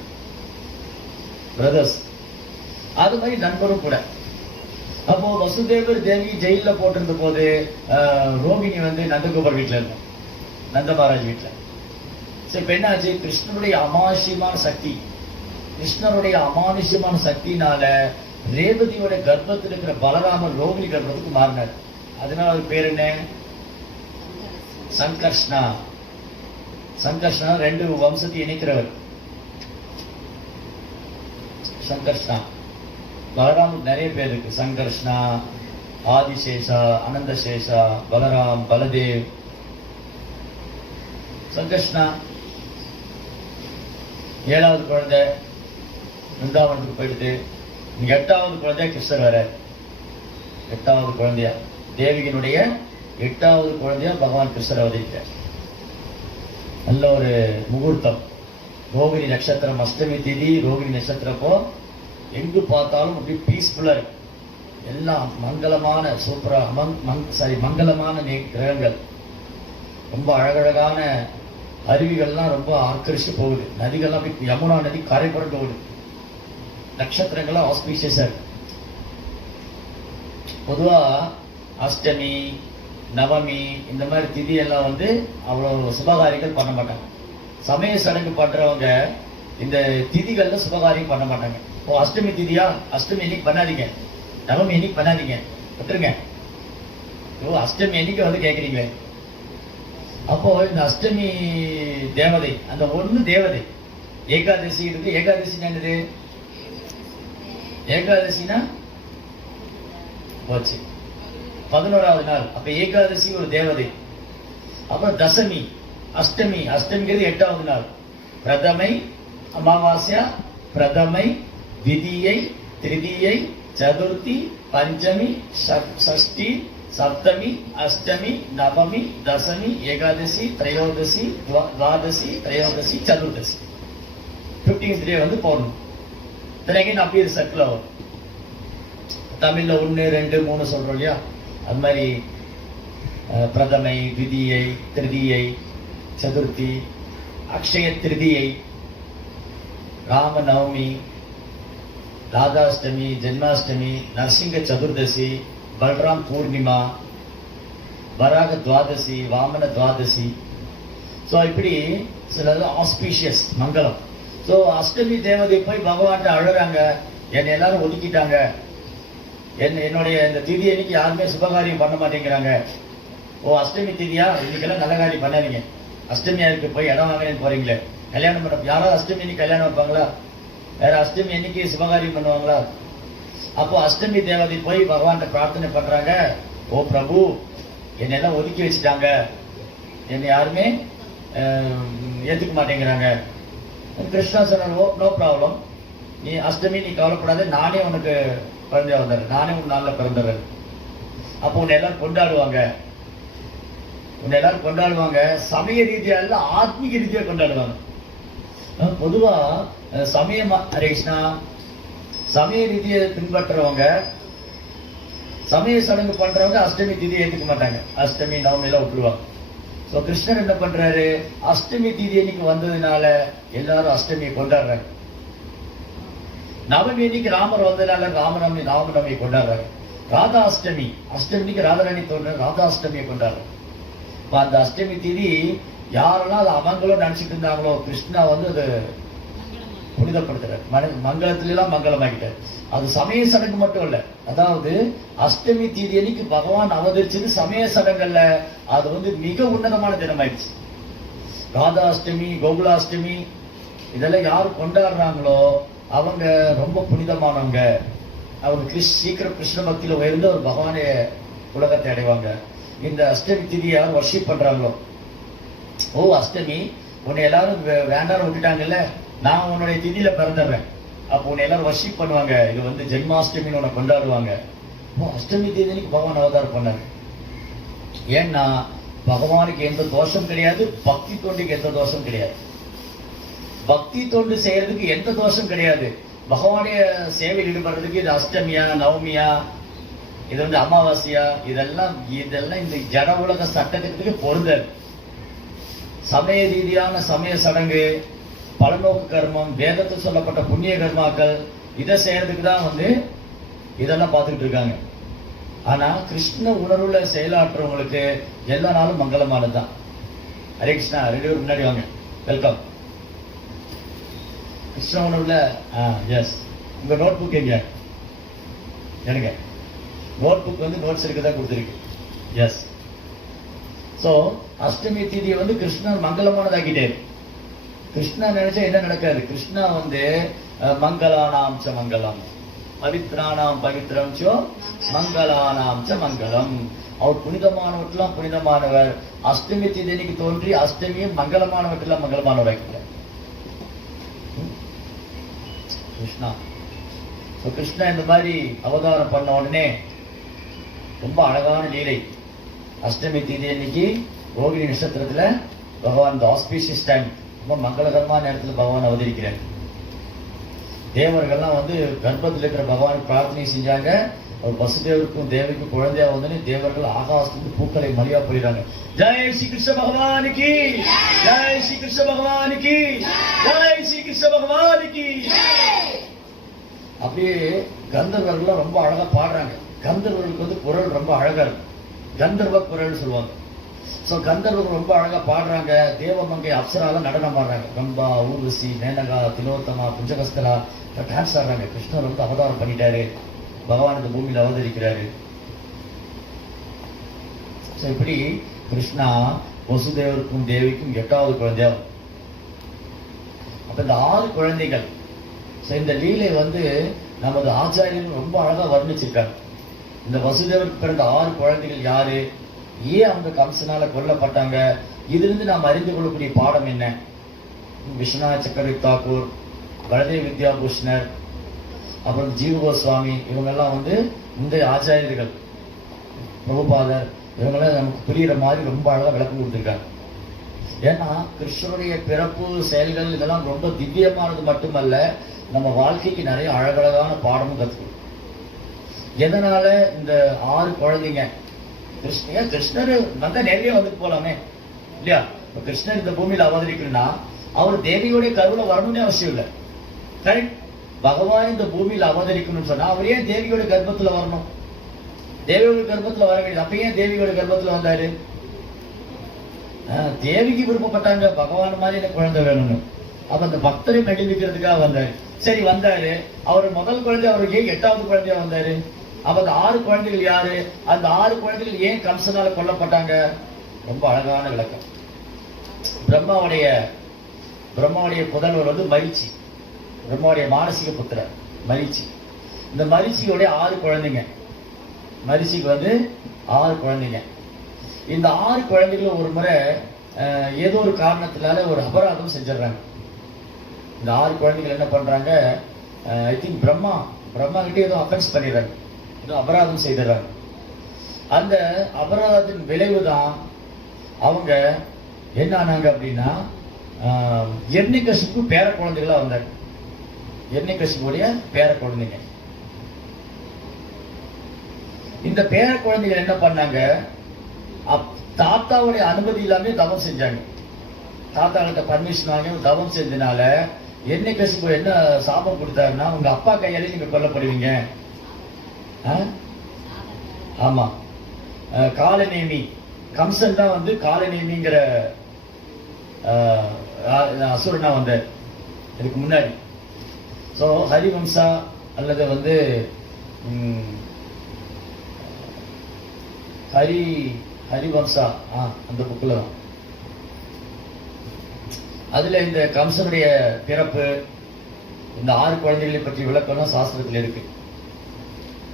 பிரதர்ஸ், அது மாதிரி நண்பரும் கூட. அப்போ வசுதேவர் தேவி ஜெயில போட்டிருந்த போது ரோகிணி வந்து நந்தகோபுர வீட்டுல இருக்கும், நந்த மகாராஜ் வீட்டுல. சரி பெண்ணாச்சு, கிருஷ்ணனுடைய அமானுஷ்யமான சக்தினால ரேவதியோட கர்ப்பத்தில் இருக்கிற பலராமர் ரோகிணி கர்ப்பத்துக்கு மாறினார். அதனால அது பேர் என்ன, சங்கர்ஷ்ணா. 2 வம்சத்தை இணைக்கிறவர் சங்கர்ஷ்ணா. பலராம் நிறைய பேர் இருக்கு, சங்கர்ஷ்ணா, ஆதிசேஷா, அனந்தசேஷா, பலராம், பலதேவ். சங்கர்ஷ்ணா 7வது குழந்தை விருந்தாவனத்துக்கு போயிடுது. 8வது குழந்தையா கிருஷ்ணர் வரார். 8வது குழந்தையா தேவிகனுடைய 8வது குழந்தையா பகவான் கிருஷ்ணர் அவதரிக்கிறார். நல்ல ஒரு முகூர்த்தம். ரோகிணி நட்சத்திரம், அஷ்டமி திதி ரோகிணி நட்சத்திரப்போ எங்கு பார்த்தாலும் அப்படி பீஸ்ஃபுல்லா இருக்கு. எல்லாம் மங்களமான சூப்பரா மங்களமான கிரகங்கள், ரொம்ப அழகழகான அருவிகள்லாம் ரொம்ப ஆக்கர்ஷிச்சு போகுது. நதிகள்லாம் போய் யமுனா நதி கரை புரண்டு ஓடுது. நட்சத்திரங்கள்லாம் ஆஸ்பீஷியஸா இருக்கு. பொதுவா அஷ்டமி நவமி இந்த மாதிரி திதி எல்லாம் வந்து அவ்வளவு சுபகாரியங்கள் பண்ண மாட்டாங்க. சமய சடங்கு பண்றவங்க இந்த திதிகள்ல சுபகாரியம் பண்ண மாட்டாங்க. ஓ அஷ்டமி திதியா, அஷ்டமி என்னைக்கு பண்ணாதீங்க, நவமி என்னைக்கு பண்ணாதீங்க, விட்டுருங்க. ஓ அஷ்டமி என்னைக்கு வந்து கேட்குறீங்களே. அப்போ இந்த அஷ்டமி தேவதை, அந்த ஒண்ணு தேவதை. ஏகாதசி இருக்கு. ஏகாதசி என்னது? ஏகாதசினா போச்சு 11வது நாள். அப்ப ஏகாதசி ஒரு தேவதை. அப்புறம் தசமி, அஷ்டமி. அஷ்டமிங்கிறது 8வது நாள். பிரதமை அமாவாஸ்யா, பிரதமை திதியை, திருதியை, சதுர்த்தி, பஞ்சமி, சஷ்டி, சப்தமி, அஷ்டமி, நவமி, தசமி, ஏகாதசி, திரையோதசி, துவாதசி, திரையோதசி, சதுர்தசி. 15th டே வந்து போடணும். தினைக்கு அப்படியே சர்க்கிள் ஆகும். தமிழ்ல 1 2 3 சொல்றோம் இல்லையா, அது மாதிரி பிரதமை, திதியை, திருதியை, சதுர்த்தி, அக்ஷய திருதியை, ராம நவமி, ராதாஷ்டமி, ஜென்மாஷ்டமி, நரசிங்க சதுர்தசி, பல்ராம் பூர்ணிமா, வராக துவாதசி, வாமன துவாதசி. ஸோ இப்படி சில ஆஸ்பீஷியஸ் மங்களம். ஸோ அஷ்டமி தேவதை போய் பகவான்கிட்ட அழுறாங்க, என்னை எல்லாரும் ஒதுக்கிட்டாங்க, என்னுடைய இந்த திதி அன்னைக்கு யாருமே சுபகாரியம் பண்ண மாட்டேங்கிறாங்க. ஓ அஷ்டமி திதியா, இன்னைக்கெல்லாம் நல்ல காரியம் பண்ணாதீங்க, அஷ்டமியா இருக்கு போய் இடம் வாங்கினேன்னு போறீங்களே, கல்யாணம் பண்ண யாராவது அஷ்டமி அன்னைக்கு கல்யாணம் வைப்பாங்களா? வேற அஷ்டமி அன்னைக்கு சுபகாரியம் பண்ணுவாங்களா? அப்போ அஷ்டமி தேவதை போய் பகவான்கிட்ட பிரார்த்தனை பண்றாங்க, ஓ பிரபு என்னெல்லாம் ஒதுக்கி வச்சுட்டாங்க, என்னை யாருமே ஏத்துக்க மாட்டேங்கிறாங்க. கிருஷ்ணா சொன்னார், ஓ நோ ப்ராப்ளம், நீ அஷ்டமி நீ கவலைப்படாத, நானே உனக்கு குழந்தையா வந்தாரு, நானே உன் நாளில் பிறந்தவர். அப்போ உன்னை எல்லாரும் கொண்டாடுவாங்க, உன்னை எல்லாரும் கொண்டாடுவாங்க. சமய ரீதியா இல்ல, ஆத்மீக ரீதியா கொண்டாடுவாங்க. பொதுவா சமயம் ஹரேஷ்ணா சமய ரீதியை பின்பற்றுறவங்க, சமய சடங்கு பண்றவங்க அஷ்டமி திதியை ஏற்றுக்க மாட்டாங்க, அஷ்டமி நவமி எல்லாம் விட்டுருவாங்க. ஸோ கிருஷ்ணர் என்ன பண்றாரு, அஷ்டமி திதி அன்னைக்கு வந்ததுனால எல்லாரும் அஷ்டமியை கொண்டாடுறாங்க. நவமி அன்னைக்கு ராமர் வந்ததுனால ராமநவமி கொண்டாடுறாங்க. ராதா அஷ்டமி, அஷ்டமிக்கு ராதாராணி தோன்ற ராதாஷ்டமியை கொண்டாடுறாங்க. அந்த அஷ்டமி திதி யாரெல்லாம் அது அவங்களும் நினைச்சிட்டு இருந்தாங்களோ, கிருஷ்ணா வந்து அது புனிதப்படுத்துறாரு, மங்களத்துல எல்லாம் மங்களமாக்கிட்டார். அது சமய சடங்கு மட்டும் இல்ல, அதாவது அஷ்டமி தீதி அன்னைக்கு பகவான் அவதரிச்சது சமய சடங்கல்ல, அது வந்து மிக உன்னதமான தினம் ஆயிடுச்சு. ராதாஷ்டமி, கோகுலாஷ்டமி இதெல்லாம் யாரு கொண்டாடுறாங்களோ அவங்க ரொம்ப புனிதமானவங்க, அவங்க சீக்கிரம் கிருஷ்ண பக்தியில உயர்ந்து ஒரு பகவானே உலகத்தை அடைவாங்க. இந்த அஷ்டமி திதி யாரும் வர்ஷிப் பண்றாங்களோ, ஓ அஷ்டமி உன்னை எல்லாரும் வேண்டாம் விட்டுட்டாங்கல்ல, நான் உன்னுடைய திதியில பிறந்துடுறேன், அப்போ உன்னை எல்லாரும் வர்ஷிப் பண்ணுவாங்க, இது வந்து ஜென்மாஷ்டமின்னு உன்னை கொண்டாடுவாங்க. அஷ்டமி தேதிக்கு பகவான் அவதாரம் பண்ணாரு. ஏன்னா பகவானுக்கு எந்த தோஷம் கிடையாது, பக்தி தொண்டுக்கு எந்த தோஷம் கிடையாது. பக்தி தொண்டு செய்யறதுக்கு எந்த தோஷம் கிடையாது. பகவானுடைய சேவையில் ஈடுபடுறதுக்கு இது அஷ்டமியா நவமியா, இது வந்து அமாவாசையா, இதெல்லாம் இந்த ஜட உலக சட்டத்துக்கு பொருந்தாது. சமய ரீதியான சமய சடங்கு, பலநோக்கு கர்மம், வேதத்தில் சொல்லப்பட்ட புண்ணிய கர்மாக்கள், இதை செய்யறதுக்கு தான் வந்து இதெல்லாம் பார்த்துக்கிட்டு இருக்காங்க. ஆனா கிருஷ்ண உணர்வுல செயலாற்றுறவங்களுக்கு எல்லா நாளும் மங்களமானது தான். ஹரே கிருஷ்ணா, 2 பேரும் முன்னாடி வாங்க, வெல்கம். கிருஷ்ண உணர்வுல எஸ், உங்க நோட் புக் எங்க எனக்கு நோட் புக் வந்து நோட்ஸ் இருக்குதான் கொடுத்துருக்கு. எஸ். ஸோ அஷ்டமி தீதியை வந்து கிருஷ்ணன் மங்களமானதாக்கிட்டாரு. கிருஷ்ணா நினைச்சா என்ன நடக்காது. கிருஷ்ணா வந்து மங்களானாம் ச மங்களம், பவித்ரானாம் பவித்ரம் சோ மங்களானாம் ச மங்களம். அவர் புனிதமானவற்றெல்லாம் புனிதமானவர். அஷ்டமி தீதிக்கு தோன்றி அஷ்டமியும் மங்களமானவற்றெல்லாம் மங்களமானவர். கிருஷ்ணா. ஸோ கிருஷ்ணா இந்த மாதிரி அவதாரம் பண்ண உடனே ரொம்ப அழகான லீலை. அஷ்டமி தீதி அன்னைக்கு ரோகிணி நட்சத்திரத்துல பகவான் இந்த ஆஸ்பீஷியஸ் டைம் ரொம்ப மங்களகரமான நேரத்தில் பகவான் அவதரிக்கிறார். தேவர்கள்லாம் வந்து கர்ப்பத்தில் இருக்கிற பகவானுக்கு பிரார்த்தனை செஞ்சாங்க. அவர் வசுதேவருக்கும் தேவிக்கும் குழந்தையா வந்து தேவர்கள் ஆகாசத்துக்கு பூக்களை மலியா போயிடுறாங்க. ஜெய் ஸ்ரீ கிருஷ்ண பகவானுக்கு, ஜெய் ஸ்ரீ கிருஷ்ண பகவானுக்கு, ஜெய் ஸ்ரீ கிருஷ்ண பகவானுக்கு. அப்படியே கந்தர்வர்கள் ரொம்ப அழகா பாடுறாங்க. கந்தர்வர்களுக்கு வந்து குரல் ரொம்ப அழகா இருக்கும். கந்தர்வ குரல் சொல்லுவாங்க. ஸோ கந்தர்வர்கள் ரொம்ப அழகா பாடுறாங்க. தேவமங்கை அப்சரால நடனம் ஆடுறாங்க. ரம்பா, ஊர்வசி, மேனகா, திலோத்தமா, புஞ்சகஸ்தலா டான்ஸ் ஆடுறாங்க. கிருஷ்ணர் வந்து அவதாரம் பண்ணிட்டாரு, பகவான் இந்த பூமியில் அவதரிக்கிறாரு. ஸோ இப்படி கிருஷ்ணா வசுதேவருக்கும் தேவிக்கும் 8வது குழந்தையா. அப்ப இந்த 6 குழந்தைகள். ஸோ இந்த லீலை வந்து நமது ஆச்சாரியர்கள் ரொம்ப அழகா வர்ணிச்சிருக்காங்க. இந்த வசுதேவருக்கு பிறந்த 6 குழந்தைகள் யாரு, ஏன் அவங்க கம்சனால கொல்லப்பட்டாங்க, இதிலிருந்து நாம் அறிந்து கொள்ளக்கூடிய பாடம் என்ன? விஸ்வநாத் சக்கரவர்த்தி தாக்கூர், பலதேவ் வித்யாபூஷணர், அப்புறம் ஜீவ கோஸ்வாமி, இவங்கெல்லாம் வந்து முந்தைய ஆச்சாரியர்கள், பிரபுபாதர், இவங்கெல்லாம் நமக்கு புரியுற மாதிரி ரொம்ப அழகா விளக்கம் கொடுத்துருக்காங்க. ஏன்னா கிருஷ்ணனுடைய பிறப்பு செயல்கள் இதெல்லாம் ரொம்ப திவ்யமானது மட்டுமல்ல, நம்ம வாழ்க்கைக்கு நிறைய அழகழகான பாடமும் கற்றுக்கணும். எதனால இந்த 6 குழந்தைங்க கிருஷ்ணர் வந்தா நேரடியா வந்துட்டு போலாமே இல்லையா? கிருஷ்ணர் இந்த பூமியில அவதரிக்கணும்னா அவர் தேவியோடைய கருவுல வரணும்னே அவசியம் இல்லை. கரெக்ட். பகவான் இந்த பூமியில அவதரிக்கணும்னு சொன்னா அவர் ஏன் தேவியோட கர்ப்பத்துல வரணும்? தேவியோட கர்ப்பத்துல வர வேண்டியது. அப்ப ஏன் தேவியோட கர்ப்பத்துல வந்தாரு? தேவிக்கு விருப்பப்பட்டாங்க பகவான் மாதிரி எனக்கு குழந்தை வேணும்னு. அப்ப அந்த பக்தரை மகிழ்விக்கிறதுக்காக வந்தாரு. சரி வந்தாரு. அவர் முதல் குழந்தை அவருக்கு ஏன் 8வது குழந்தையா வந்தாரு? அப்ப அந்த 6 குழந்தைகள் யாரு? அந்த 6 குழந்தைகள் ஏன் கம்சனால கொல்லப்பட்டாங்க? ரொம்ப அழகான விளக்கம். பிரம்மாவுடைய புதல்வர் வந்து மரிச்சி, பிரம்மாவுடைய மானசீக புத்திரர் மரிச்சி. இந்த மரிச்சியோடைய 6 குழந்தைங்க. மரிச்சிக்கு வந்து 6 குழந்தைங்க. இந்த 6 குழந்தைகளும் ஒரு முறை ஏதோ ஒரு காரணத்தினால ஒரு அபராதம் செஞ்சிடறாங்க. இந்த 6 குழந்தைகள் என்ன பண்றாங்க? ஐ திங்க் பிரம்மா கிட்ட ஏதோ அஃபென்ஸ் பண்ணிடுறாங்க, ஏதோ அபராதம் செய்திடறாங்க. அந்த அபராதத்தின் விளைவு தான் அவங்க என்ன ஆனாங்க அப்படின்னா, எர்ணிகசிப்பு பேர குழந்தைகளா வந்தாங்க. எர்ணிகசிப்புடைய பேர குழந்தைங்க. இந்த பேர குழந்தைகள் என்ன பண்ணாங்க? தாத்தாவுடைய அனுமதி இல்லாம தவம் செஞ்சாங்க. தாத்தா கிட்ட பர்மிஷன் வாங்கி தவம் செஞ்சதுனால எர்ணிகசிப்பு என்ன சாபம் கொடுத்தாருன்னா, உங்க அப்பா கையாலே நீங்க கொல்லப்படுவீங்க. ஆமா, காலநேமி, கம்சன் தான் வந்து காலநேமிங்கிற அசுரனா வந்தார் இதுக்கு முன்னாடி. ஸோ ஹரிவம்சா அல்லது வந்து ஹரிவம்சா அந்த புக்கில் தான். அதுல இந்த கம்சனுடைய பிறப்பு, இந்த 6 குழந்தைகளை பற்றி விளக்கம்லாம் சாஸ்திரத்தில் இருக்கு.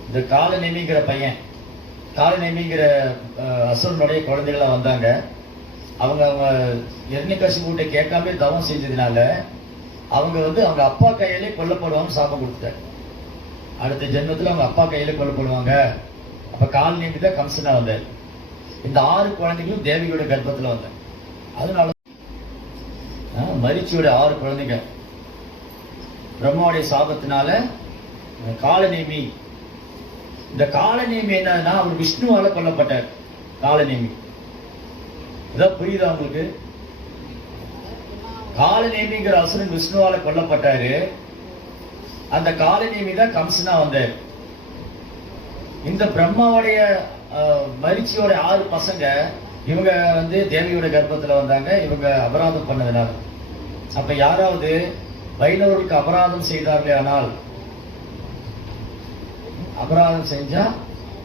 இந்த காலநேமிங்கிற பையன், காலநேமிங்கிற அசுரனுடைய குழந்தைகளா வந்தாங்க. அவங்க எர்ணிகசிபுட்ட கேட்காம தவம் செஞ்சதுனால அவங்க வந்து அவங்க அப்பா கையிலே கொல்லப்படுவாங்க சாபம் கொடுத்தாங்க. அடுத்த ஜென்மத்தில் அவங்க அப்பா கையிலே கொல்லப்படுவாங்க. அப்ப காலநேமி தான் கம்சனா வந்தார். இந்த 6 குழந்தைகளும் தேவியோட கர்ப்பத்தில் வந்தாங்க. அதனால மரிச்சியோட 6 குழந்தைங்க பிரம்மாவுடைய சாபத்தினால காலநேமி. இந்த காலநேமி என்னன்னா அவர் விஷ்ணுவால கொல்லப்பட்டார். காலநேமி இதான் புரியுதா உங்களுக்கு? காலநேமிங்கிற அசுரன் விஷ்ணுவால கொல்லப்பட்டாரு. அந்த காலநேமி தான் கம்சனா வந்தார். இந்த பிரம்மாவுடைய மரிச்சியோட 6 பசங்க இவங்க வந்து தேவியோட கர்ப்பத்துல வந்தாங்க. இவங்க அபராதம் பண்ணதுனால. அப்ப யாராவது வைணவர்களுக்கு அபராதம் செய்தார்களே, ஆனால் அபராதம் செஞ்சா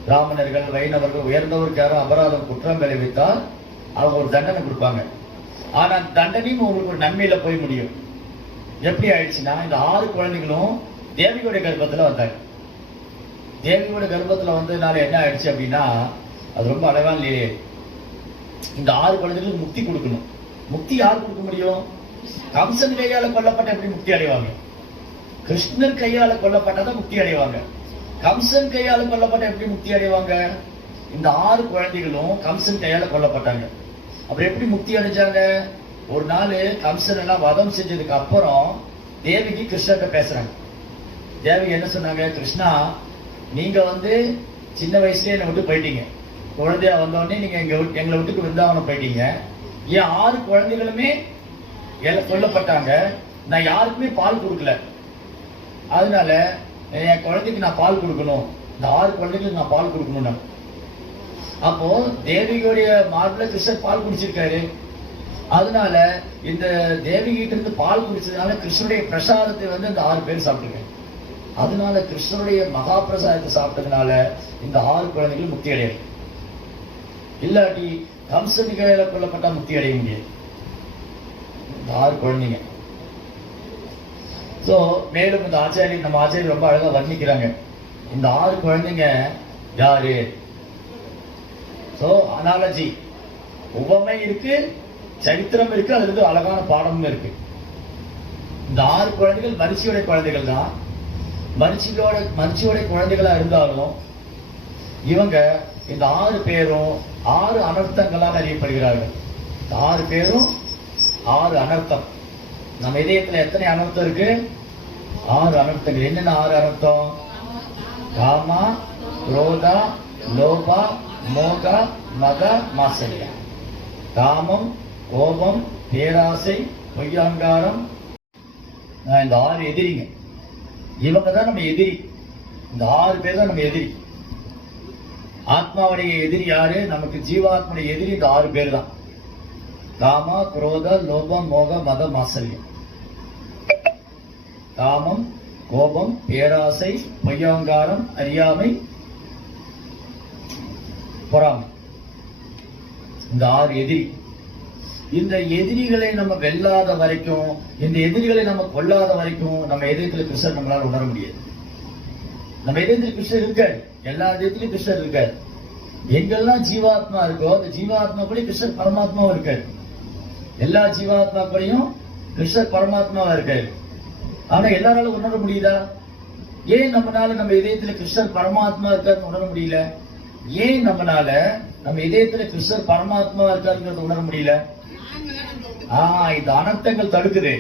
பிராமணர்கள், வைணவர்கள், உயர்ந்தவருக்கு யாரும் அபராதம் குற்றம் விளைவித்தால் அவங்க ஒரு தண்டனை கொடுப்பாங்க. ஆனா தண்டனையும் உங்களுக்கு ஒரு நன்மையில போய் முடியும். எப்படி ஆயிடுச்சுன்னா, இந்த 6 குழந்தைகளும் தேவியோட கர்ப்பத்துல வந்தாங்க. தேவியோட கர்ப்பத்துல வந்ததுனால என்ன ஆயிடுச்சு அப்படின்னா, அது ரொம்ப அழகான லீலை. இந்த 6 குழந்தைகளுக்கு முக்தி கொடுக்கணும். முக்தி யார் கொடுக்க முடியும்? கம்சன் கையால கொல்லப்பட்ட எப்படி முக்தி அடைவாங்க? கிருஷ்ணர் கையால கொல்லப்பட்டதான் முக்தி அடைவாங்க. கம்சன் கையால கொல்லப்பட்ட எப்படி முக்தி அடைவாங்க? இந்த 6 குழந்தைகளும் கம்சன் கையால கொல்லப்பட்டாங்க. அப்புறம் எப்படி முக்தி அடைஞ்சாங்க? ஒரு நாள் கம்சன் எல்லாம் வதம் செஞ்சதுக்கு அப்புறம் தேவிக்கு கிருஷ்ணர்கிட்ட பேசுறாங்க. தேவி என்ன சொன்னாங்க? கிருஷ்ணா, நீங்க சின்ன வயசுலயே என்னை விட்டு போயிட்டீங்க. குழந்தையா வந்தோடனே நீங்க எங்களை விட்டுட்டு விருந்தாவனம் போயிட்டீங்க. ஏன் 6 குழந்தைகளுமே கொல்லப்பட்டாங்க. நான் யாருக்குமே பால் கொடுக்கல. அதனால என் குழந்தைக்கு நான் பால் கொடுக்கணும். இந்த 6 குழந்தைகளுக்கு நான் பால் கொடுக்கணும். அப்போ தேவியோடைய மார்புல கிருஷ்ணர் பால் குடிச்சிருக்காரு. அதனால இந்த தேவிகிட்ட இருந்து பால் குடிச்சதுனால கிருஷ்ணனுடைய பிரசாதத்தை இந்த 6 பேர் சாப்பிட்டுருக்காங்க. அதனால கிருஷ்ணனுடைய மகா பிரசாதத்தை சாப்பிட்டதுனால இந்த 6 குழந்தைகள் முக்தி அடையல. இல்லாட்டி கம்சன் கையில கொல்லப்பட்டா முக்தி அடைய முடியாது. இந்த 6 குழந்தைங்க. சோ மேலும் இந்த நம்ம ஆச்சாரியர் ரொம்ப அழகா வர்ணிக்கிறாங்க. இந்த 6 குழந்தைங்க யாரு? சோ அனாலஜி, உவமை இருக்கு, சரித்திரம் இருக்கு, அதுல இருந்து அழகான பாடமும் இருக்கு. இந்த 6 குழந்தைகள் மரிச்சியோட குழந்தைகள் தான். மரிச்சியோட குழந்தைகளா இருந்தாலும் இவங்க இந்த 6 பேரும் 6 அனர்த்தங்களால் அறியப்படுகிறார்கள். இந்த 6 பேரும் 6 அனர்த்தம். நம்ம இதயத்துல எத்தனை அனர்த்தம் இருக்கு? 6 அனர்த்தங்கள். என்னென்ன 6 அனர்த்தம்? காமா, குரோதா, லோபா, மோக, மத, மாசல்யம். காமம், கோபம், பேராசை, பொய்யாங்காரம். இந்த 6 எதிரிங்க. இவங்க தான் நம்ம எதிரி. இந்த 6 பேர் தான் நம்ம எதிரி. ஆத்மாவுடைய எதிரி யாரு? நமக்கு ஜீவாத்மனுடைய எதிரி இந்த 6 பேர் தான். காமா, குரோத, லோபம், மோக, மத, மாசல்யம். காமம், கோபம், பேராசை, பொய்யாங்காரம், அறியாமை, பொறாமை. இந்த 6 எதிரி. இந்த எதிரிகளை நம்ம வெல்லாத வரைக்கும், இந்த எதிரிகளை நம்ம கொல்லாத வரைக்கும் நம்ம இதயத்துல கிருஷ்ணர் நம்மளால உணர முடியாது. நம்ம இதயத்துல கிருஷ்ணர் இருக்காரு. எல்லா இதயத்திலும் கிருஷ்ணர் இருக்காரு. எங்கெல்லாம் ஜீவாத்மா இருக்கோ அந்த ஜீவாத்மா கூட கிருஷ்ணர் பரமாத்மாவும் இருக்காரு. எல்லா ஜீவாத்மா கூடயும் கிருஷ்ணர் பரமாத்மாவா இருக்காரு. ஆனா எல்லாராலும் உணர முடியுதா? ஏன் நம்மளால நம்ம இதயத்துல கிருஷ்ணர் பரமாத்மா இருக்காருன்னு உணர முடியல? ஏன் நம்மளால நம்ம இதயத்துல கிருஷ்ணர் பரமாத்மா இருக்காருங்கிறது உணர முடியல? இந்த அனர்த்தங்கள் தடுக்குது.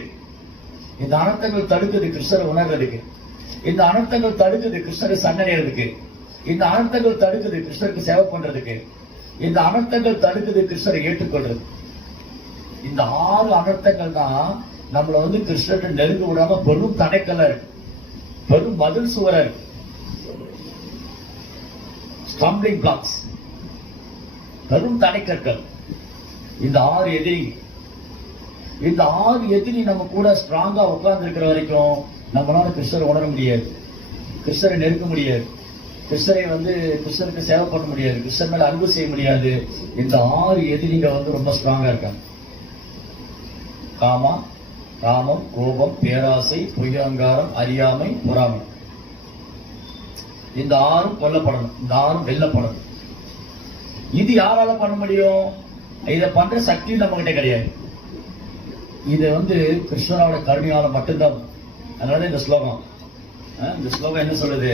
இந்த அனர்த்தங்கள் தடுக்குது கிருஷ்ணரை உணர்றதுக்கு. இந்த அனர்த்தங்கள் தடுக்குது கிருஷ்ணரை சன்னடைறதுக்கு. இந்த அனர்த்தங்கள் தடுக்குது கிருஷ்ணருக்கு சேவை பண்றதுக்கு. இந்த அனர்த்தங்கள் தடுக்குது கிருஷ்ணரை ஏற்றுக்கொள்றது. இந்த 6 அனர்த்தங்கள் தான் நம்மள கிருஷ்ணரை நெருங்க விடாம பெரும் தடைக்கல்ல இருக்கு, பெரும் மதில் சுவர இருக்கு. ஸ்டம்பிளிங் பிளாக்ஸ், பெரும் தடைக்கற்கள். இந்த 6 எதிரி. இந்த 6 எதிரி நம்ம கூட ஸ்ட்ராங்கா உட்கார்ந்து இருக்கிற வரைக்கும் நம்மளால கிருஷ்ணரை உணர முடியாது, கிருஷ்ணரை நெருக்க முடியாது, கிருஷ்ணரை கிருஷ்ணருக்கு சேவை பண்ண முடியாது, கிருஷ்ணர் மேல அன்பு செய்ய முடியாது. இந்த 6 எதிரிங்க ரொம்ப ஸ்ட்ராங்கா இருக்காங்க. காமா, காமம், கோபம், பேராசை, பொய்யங்காரம், அறியாமை, பொறாமை. இந்த 6 கொல்லப்படணும். இந்த 6 வெல்லப்படணும். இது யாரால பண்ண முடியும்? இதை பண்ற சக்தி நம்ம கிட்ட கிடையாது. இது கிருஷ்ணரோட கருணையால மட்டும்தான். அதனால இந்த ஸ்லோகம் என்ன சொல்லுது?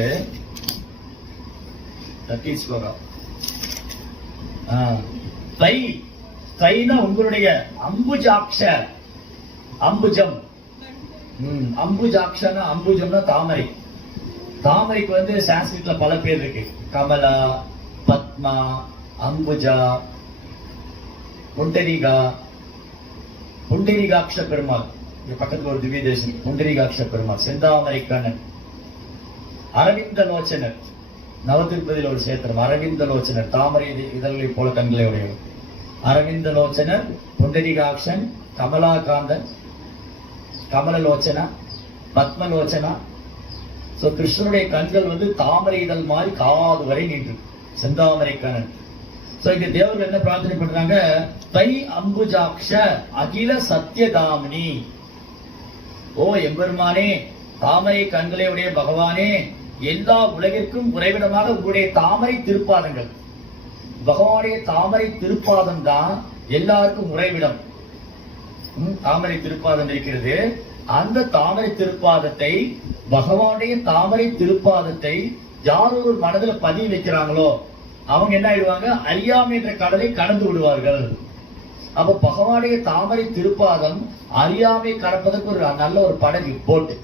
ஸ்லோகம் தைனா உங்களுடைய அம்புஜாக்ஷ, அம்புஜம். அம்புஜாக்ஷனா, அம்புஜம்னா தாமரை. தாமரைக்கு சான்ஸ்கிரிட்ல பல பேர் இருக்கு. கமலா, பத்மா, அம்புஜா, புண்டரிகா. புண்டரிகாட்ச பெருமாள், இங்க பக்கத்துல ஒரு திவ்ய தேசம். புண்டரிகாட்ச பெருமாள், செந்தாமரை கண்ணன். அரவிந்த லோச்சனர், நவதிருப்பதியில் ஒரு சேத்திரம். அரவிந்த லோச்சனர், தாமரை இதழ்களை போல கண்களை உடையவர். அரவிந்த லோச்சனர், புண்டரிகாட்சன், கமலாகாந்தன், கமலலோச்சனா, பத்மலோச்சனா. சோ கிருஷ்ணனுடைய கண்கள் தாமரை இதழ் மாதிரி காது வரை நீண்டு, செந்தாமரை கண்ணன். சோ இங்க தேவர்கள் என்ன பிரார்த்தனை பண்றாங்க? தை அம்புஜாக்ஷ அகில சத்யதாமினி. ஓ எம்பெருமானே, தாமரை கண்களை உடைய பகவானே, எல்லா உலகிற்கும் உறைவிடமாக உங்களுடைய தாமரை திருப்பாதங்கள். பகவானுடைய தாமரை திருப்பாதம் தான் எல்லாருக்கும் உறைவிடம். தாமரை திருப்பாதம் இருக்கிறது. அந்த தாமரை திருப்பாதத்தை பகவானுடைய தாமரை திருப்பாதத்தை யார் ஒரு மனதுல பதிய வைக்கிறாங்களோ அவங்க என்ன ஆயிடுவாங்க, அறியாமை என்ற கடலை கடந்து விடுவார்கள். அப்ப பகவானுடைய தாமரை திருப்பாதம் அறியாமை கடப்பதற்கு ஒரு நல்ல ஒரு படகு, போட்டு.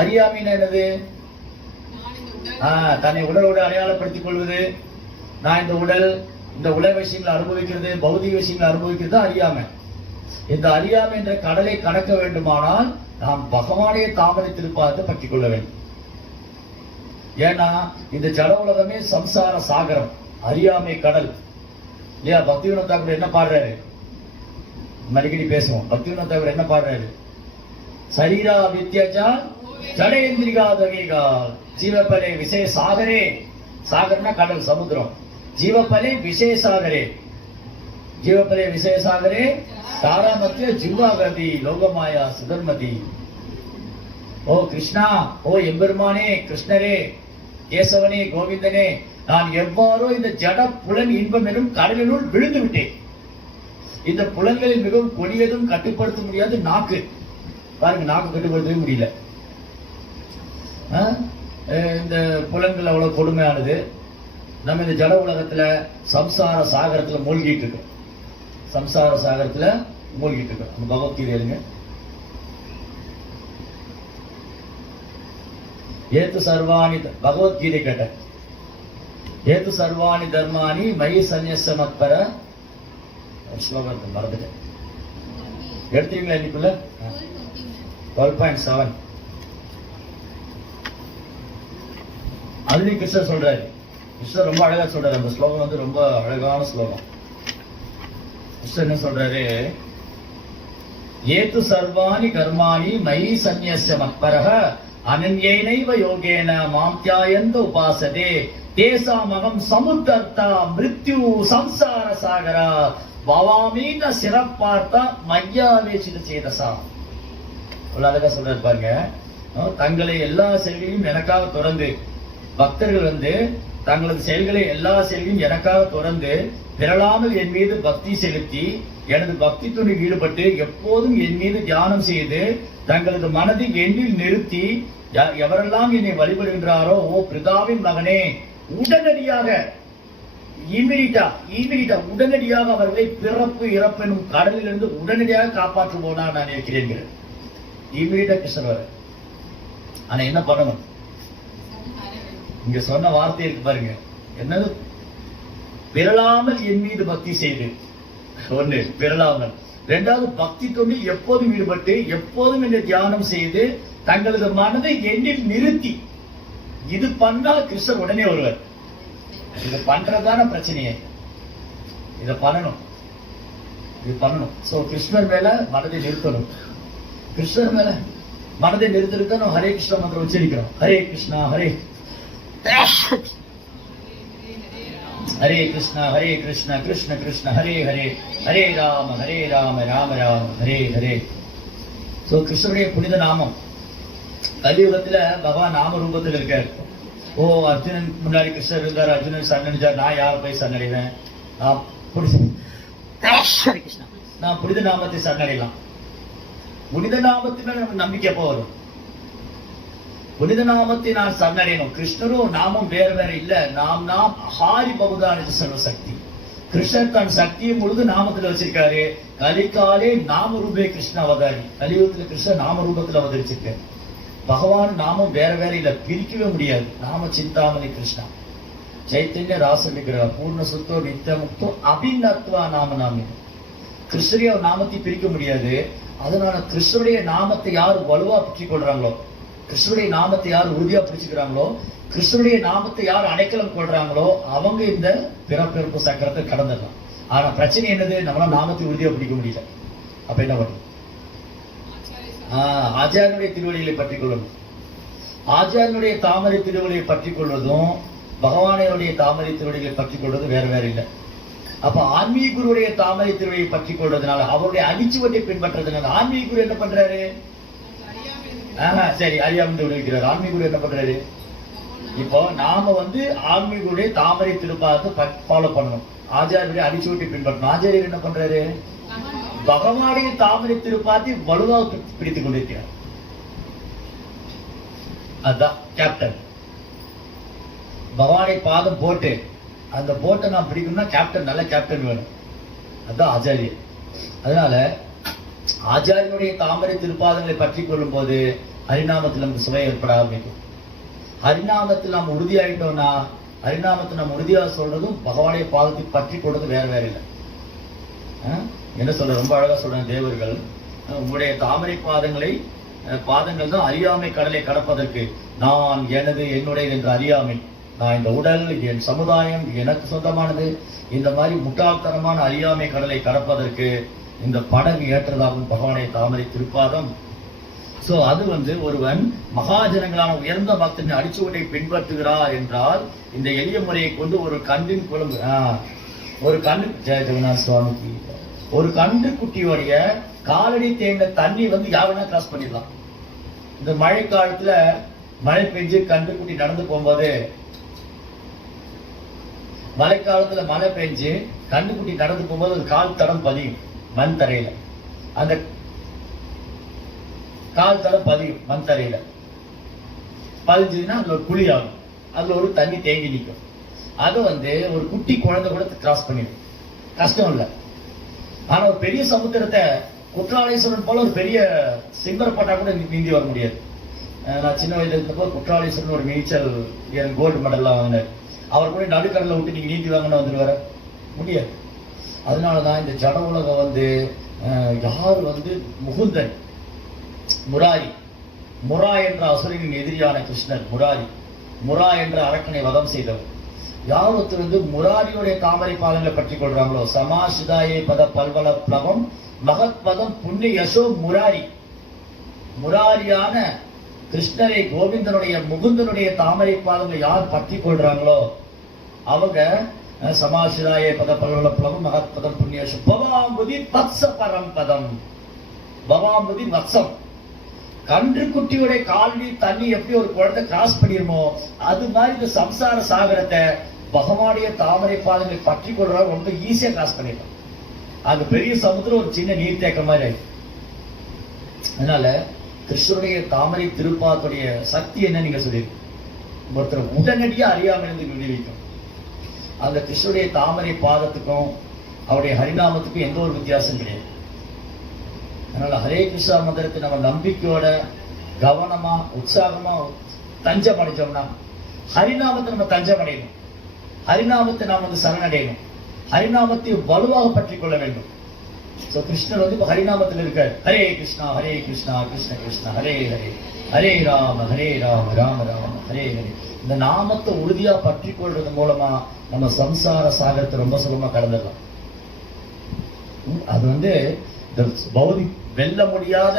அறியாமைன்னு என்னது? தன்னை உடலோடு அடையாளப்படுத்திக் கொள்வது. நான் இந்த உலக விஷயங்களை அனுபவிக்கிறது, பௌதிக விஷயங்களை அனுபவிக்கிறது அறியாமை. இந்த அறியாமை என்ற கடலை கடக்க வேண்டுமானால் நாம் பகவானுடைய தாமரை திருப்பாதத்தை பற்றிக் கொள்ள வேண்டும். ஏன்னா இந்த ஜட உலகமே சம்சார சாகரம், அறியாமை கடல் இல்லையா? பக்திவினோத் தாக்கூர் என்ன பாடுறாரு? அடிக்கடி பேசுவோம். பக்திவினோத் தாக்கூர் என்ன பாடுறாரு? சரீரா வித்யாச்சார் ஜடேந்திரிகாதகிகால் ஜீவபலே விசே சாகரே. சாகர்னா கடல், சமுத்திரம். ஜீவபலே விசே சாகரே, ஜீவபலே விசே சாகரே தாராமத்திய ஜிவாகதி லோகமாயா சுதர்மதி. ஓ கிருஷ்ணா, ஓ எம்பெருமானே, கிருஷ்ணரே, கேசவனே, கோவிந்தனே, நான் எவ்வாறோ இந்த ஜட புலன் இன்பம் எனும் கடலினுள் விழுந்து விட்டேன். இந்த புலன்களில் மிகவும் கொடியதும் கட்டுப்படுத்த முடியாது நாக்கு. பாருங்க, நாக்கு கட்டுப்படுத்தவே முடியல. இந்த புலன்கள் அவ்வளவு கொடுமையானது. நம்ம இந்த ஜட உலகத்துல சம்சார சாகரத்துல மூழ்கிட்டு இருக்கோம். சம்சார சாகரத்துல மூழ்கிட்டு இருக்கோம். அந்த பகவத்கீதை எழுங்க. ஏத்து சர்வாணி, பகவத்கீதை கேட்ட, ஏத்து சர்வாணி தர்மானி மயி சந்நியச மத்பர. ஸ்லோகத்தை மறந்துட்டேன், எடுத்தீங்களா? இன்னைக்குள்ள 12.7 அதுலயும் கிருஷ்ணர் சொல்றாரு. கிருஷ்ணர் ரொம்ப அழகா சொல்றாரு. அந்த ஸ்லோகம் வந்து ரொம்ப அழகான ஸ்லோகம். கிருஷ்ணர் என்ன சொல்றாரு? ஏத்து சர்வாணி கர்மாணி மயி சந்நியஸ்ய மத்பரஹ அனன்யைனைவ யோகேன மாம் த்யாயந்த உபாசதே தேசாமகம் சமுத்தர்த்தா மிருத்யு சம்சார சாகரா பவாமீன சிறப்பார்த்தா மையாவேசித சேதசா. அழகா சொல்றாரு பாருங்க. தங்களை எல்லா செயல்களையும் எனக்காக துறந்து, பக்தர்கள் வந்து தங்களது செயல்களை எல்லா செயல்களையும் எனக்காக துறந்து பிறளாமல் என் மீது பக்தி செலுத்தி எனது பக்தி துணியில் ஈடுபட்டு எப்போதும் என் மீது தியானம் செய்து தங்களது மனதை எண்ணில் நிறுத்தி எவரெல்லாம் என்னை வழிபடுகின்றாரோ, ஓ பிரிதாவின் மகனே, உடனடியாக உடனடியாக அவர்களை பிறப்பு இறப்பு எனும் கடலிலிருந்து உடனடியாக காப்பாற்றுவோனா நான் இருக்கிறேன். இமீடியட்டா கிருஷ்ணர். ஆனா என்ன பண்ணணும்? இங்க சொன்ன வார்த்தை இருக்கு பாருங்க, என்னது? பிறளாமல் என் மீது பக்தி செய்து. ஒண்ணு பிறளாமல், இரண்டாவது பக்தி தொண்டில் எப்போதும் ஈடுபட்டு எப்போதும் என்னை தியானம் செய்து தங்களது மனதை எண்ணில் நிறுத்தி. இது பண்ணா கிருஷ்ணர் உடனே வருவார். இது பண்றதான பிரச்சனையே. இத பண்ணணும், இது பண்ணணும். சோ கிருஷ்ணர் மேல மனதை நிறுத்தணும். கிருஷ்ணர் மேல மனதை நிறுத்திருக்க நம்ம ஹரே கிருஷ்ணா மந்திரம் உச்சரிக்கிறோம். ஹரே கிருஷ்ணா ஹரே ஹரே கிருஷ்ணா ஹரே கிருஷ்ணா கிருஷ்ண கிருஷ்ண ஹரே ஹரே ஹரே ராம ராம ராம ஹரே ஹரே. சோ கிருஷ்ணனுடைய புனித நாமம். கலியுகத்துல பகவான் நாம ரூபத்தில் இருக்காரு. ஓ அர்ஜுனன் முன்னாடி கிருஷ்ணர் இருந்தார், அர்ஜுனன் சரணடைஞ்சார். நான் யார போய் சரணடைவேன்? நான் புனித நாமத்தை சரணடையலாம். புனித நாமத்தின் மேல நமக்கு நம்பிக்கை எப்போ வரும்? புனித நாமத்தை நான் சரணடையணும். கிருஷ்ணரும் நாமம் வேற வேற இல்ல. நாம் ஹாரி பகுதான சர்வசக்தி. கிருஷ்ணர் தன் சக்தியை முழுது நாமத்துல வச்சிருக்காரு. கலிகாலே நாம ரூபே கிருஷ்ண அவதாரி. கலியுகத்துல கிருஷ்ணர் நாம ரூபத்துல அவதரிச்சிருக்காரு. பகவான் நாமம் வேற வேற இல்ல, பிரிக்கவே முடியாது. நாம சிந்தாமணி கிருஷ்ணா சைத்தன்ய ராச விக்கிரக பூர்ண சுத்தோ நித்திய முக்தோ அபிநத்வா நாம நாமி. கிருஷ்ணரைய நாமத்தை பிரிக்க முடியாது. அதனால கிருஷ்ணருடைய நாமத்தை யார் வலுவா பிடிச்சிக் கொள்றாங்களோ, கிருஷ்ணருடைய நாமத்தை யார் உறுதியா பிடிச்சுக்கிறாங்களோ, கிருஷ்ணருடைய நாமத்தை யார் அடைக்கலம் கொள்றாங்களோ அவங்க இந்த பிறப்பிறப்பு சக்கரத்தை கடந்துடலாம். ஆனா பிரச்சனை என்னது? நம்மளால நாமத்தை உறுதியா பிடிக்க முடியல. அப்ப என்ன பண்ணும்? ஆச்சாரியனுடைய திருவடிகளை பற்றிக் கொள்ளணும். ஆச்சாரியனுடைய தாமரை திருவடியை பற்றிக் கொள்வதும் பகவானுடைய தாமரை திருவடிகளை பற்றிக் கொள்வதும் வேற வேற இல்லை. அப்ப ஆன்மீக குருவுடைய தாமரை திருவடியை பற்றிக் கொள்வதனால, அவருடைய அடிச்சுவட்டை பின்பற்றதுனால ஆன்மீக குரு என்ன பண்றாரு? சரி, அறியாமல் விடுவிக்கிறார். ஆன்மீக குரு என்ன பண்றாரு? இப்போ நாம வந்து ஆன்மீகருடைய தாமரை திருப்பாதத்தை ஃபாலோ பண்ணணும். ஆச்சாரியருடைய அடிச்சுவட்டை பின்பற்றணும். ஆச்சாரியர் என்ன பண்றாரு? பகவானுடைய தாமரை திருப்பாத்தை வலுவாக பிடித்துக் கொண்டிருக்கிறார். அதுதான் கேப்டன். பகவானை பாதம் போட்டு அந்த போட்டை நான் பிடிக்கணும்னா கேப்டன், நல்ல கேப்டன் வேணும். அதுதான் ஆச்சாரியர். அதனால ஆச்சாரியனுடைய தாமரை திருப்பாதங்களை பற்றி கொள்ளும் போது ஹரிநாமத்தில் நமக்கு சுவை ஏற்பட ஆரம்பிக்கும். ஹரிநாமத்தில் நாம் உறுதியாயிட்டோம்னா, ஹரிநாமத்தை நம்ம உறுதியாக சொல்றதும் பகவானுடைய பாதத்தை பற்றி கொள்றது வேற வேற இல்லை. என்ன சொல்ற, ரொம்ப அழகா சொல்றேன் தேவர்கள், உங்களுடைய தாமரை பாதங்கள் தான் அறியாமை கடலை கடப்பதற்கு. நான் எனது என்னுடையது என்று அறியாமை, நான் இந்த உடல், என் சமுதாயம் எனக்கு சொந்தமானது, இந்த மாதிரி முட்டாள்தனமான அறியாமை கடலை கடப்பதற்கு இந்த படகு ஏற்றதாகும் பகவானுடைய தாமரை திருப்பாதம். சோ அது ஒருவன் மகாஜனங்களான உயர்ந்த பக்தனின் அடிச்சுவட்டை பின்பற்றுகிறார் என்றால் இந்த எளிய முறையை கொண்டு ஒரு கன்றின் குழம்பு, ஒரு கன்று, ஜெய ஜெகநாத் சுவாமிக்கு, ஒரு கன்று குட்டியோடைய காலடி தேங்க தண்ணி யாருன்னா கிராஸ் பண்ணிடலாம். இந்த மழை காலத்துல மழை பெஞ்சு கன்று குட்டி நடந்து போகும்போது, மழைக்காலத்துல மழை பெஞ்சு கன்றுக்குட்டி நடந்து போகும்போது ஒரு கால் தடம் பதியும் மண் தரையில. அந்த கால் தடம் பதியும் மண் தரையில பதிஞ்சதுன்னா அதுல ஒரு குழி ஆகும், அதுல ஒரு தண்ணி தேங்கி நிற்கும். அது ஒரு குட்டி குழந்தை கூட கிராஸ் பண்ணிடும், கஷ்டம் இல்லை. ஆனா ஒரு பெரிய சமுத்திரத்தை குற்றாலேஸ்வரன் போல ஒரு பெரிய சிங்கர் போட்டா கூட நீந்தி வர முடியாது. நான் சின்ன வயதுல இருந்தப்போ குற்றாலேஸ்வரன் ஒரு நீச்சல் எனக்கு கோல்டு மெடல்லாம் வாங்கினார். அவர் கூட நடுக்கடலை விட்டு நீங்க நீந்தி வாங்கினா வந்துட்டு வர முடியாது. அதனாலதான் இந்த ஜட உலகம் யாரு முகுந்தன், முராரி, முரா என்ற அசுரனின் எதிரியான கிருஷ்ணர் முராரி, முரா என்ற அரக்கனை வதம் செய்தவர். யார் ஒருத்தர் முராரியுடைய தாமரை பாதங்களை பற்றி கொள்றாங்களோ, சமாசிதாயே பத பல்வல பிளவம் மகத் பதம் புண்ணிய யசோ முராரி, முராரியான கிருஷ்ணரை, கோவிந்தனுடைய முகுந்தனுடைய தாமரை பாதங்களை யார் பற்றி கொள்றாங்களோ அவங்க சமாசிதாயே பத பல்வல பிளவம் மகத் பதம் புண்ணிய யசோ பவாம்புதி வத்ச பரம் பதம். பவாம்புதி வத்சம், கன்று குட்டியுடைய காலடி தண்ணி எப்படி ஒரு குழந்தை கிராஸ் பண்ணிருமோ அது மாதிரி இந்த சம்சார சாகரத்தை பகவானுடைய தாமரை பாதங்களை பற்றி கொள்றாங்க, ரொம்ப ஈஸியா கிராஸ் பண்ணிடலாம். அது பெரிய சமுத்திரம் ஒரு சின்ன நீர்த்தேக்க மாதிரி ஆயிடுச்சு. அதனால கிருஷ்ணனுடைய தாமரை திருப்பாத்துடைய சக்தி என்ன நீங்க சொல்லிருக்கீங்க, ஒருத்தர் உடனடியா அறியாமல் இருந்து விடுவிக்கும். அந்த கிருஷ்ணனுடைய தாமரை பாதத்துக்கும் அவருடைய ஹரிநாமத்துக்கும் எந்த ஒரு வித்தியாசம் கிடையாது. அதனால ஹரே கிருஷ்ணா மந்திரத்தை நம்ம நம்பிக்கையோட கவனமா உற்சாகமா தஞ்சம் அடைஞ்சோம்னா, ஹரிநாமத்தை நம்ம தஞ்சம் அடையணும், ஹரிநாமத்தை நாம் சரணடையணும், ஹரிநாமத்தை வலுவாக பற்றி கொள்ள வேண்டும். சோ கிருஷ்ணர் இப்ப ஹரிநாமத்தில் இருக்கார். ஹரே கிருஷ்ணா கிருஷ்ண கிருஷ்ணா ஹரே ஹரே, ஹரே ராம ராம ராம ஹரே ஹரே. இந்த நாமத்தை உறுதியா பற்றி கொள்றது மூலமா நம்ம சம்சார சாகரத்தை ரொம்ப சுலபமா கடந்துடலாம். அது பௌதி வெல்ல முடியாத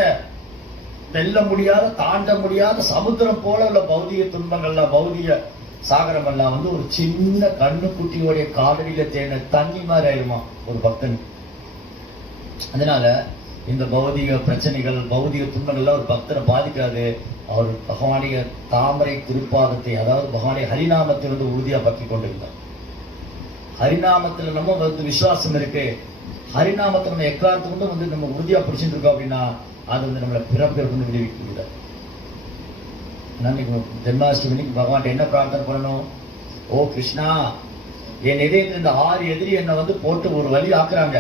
தாண்ட முடியாத சமுத்திரம் போல உள்ள பௌதிக துன்பங்கள்லாம், பௌதிக சாகரம் எல்லாம் ஒரு சின்ன கண்ணுக்குட்டியோடைய காலடியில தேன தண்ணி மாதிரி ஆயிருமா ஒரு பக்தன். அதனால இந்த பௌதிக பிரச்சனைகள், பௌதிக துன்பங்கள்லாம் ஒரு பக்தனை பாதிக்காது. அவர் பகவானுடைய தாமரை திருப்பாதத்தை, அதாவது பகவானுடைய ஹரிநாமத்தை உறுதியா பற்றி கொண்டிருந்தார். ஹரிநாமத்துல நம்ம விசுவாசம் இருக்கு, ஹரிநாமத்தை நம்ம எக்காலத்துக்கு நம்ம உறுதியா பிடிச்சிட்டு இருக்கோம் அப்படின்னா அது நம்மளை பிறப்பிற்கு விடுவிக்கிறது. ஜென்மாஷ்டமிக்கு பகவான் என்ன பிரார்த்தனை பண்ணணும்? ஓ கிருஷ்ணா, என் இதயத்தில் இந்த 6 எதிரி என்னை போட்டு ஒரு வழி ஆக்குறாங்க,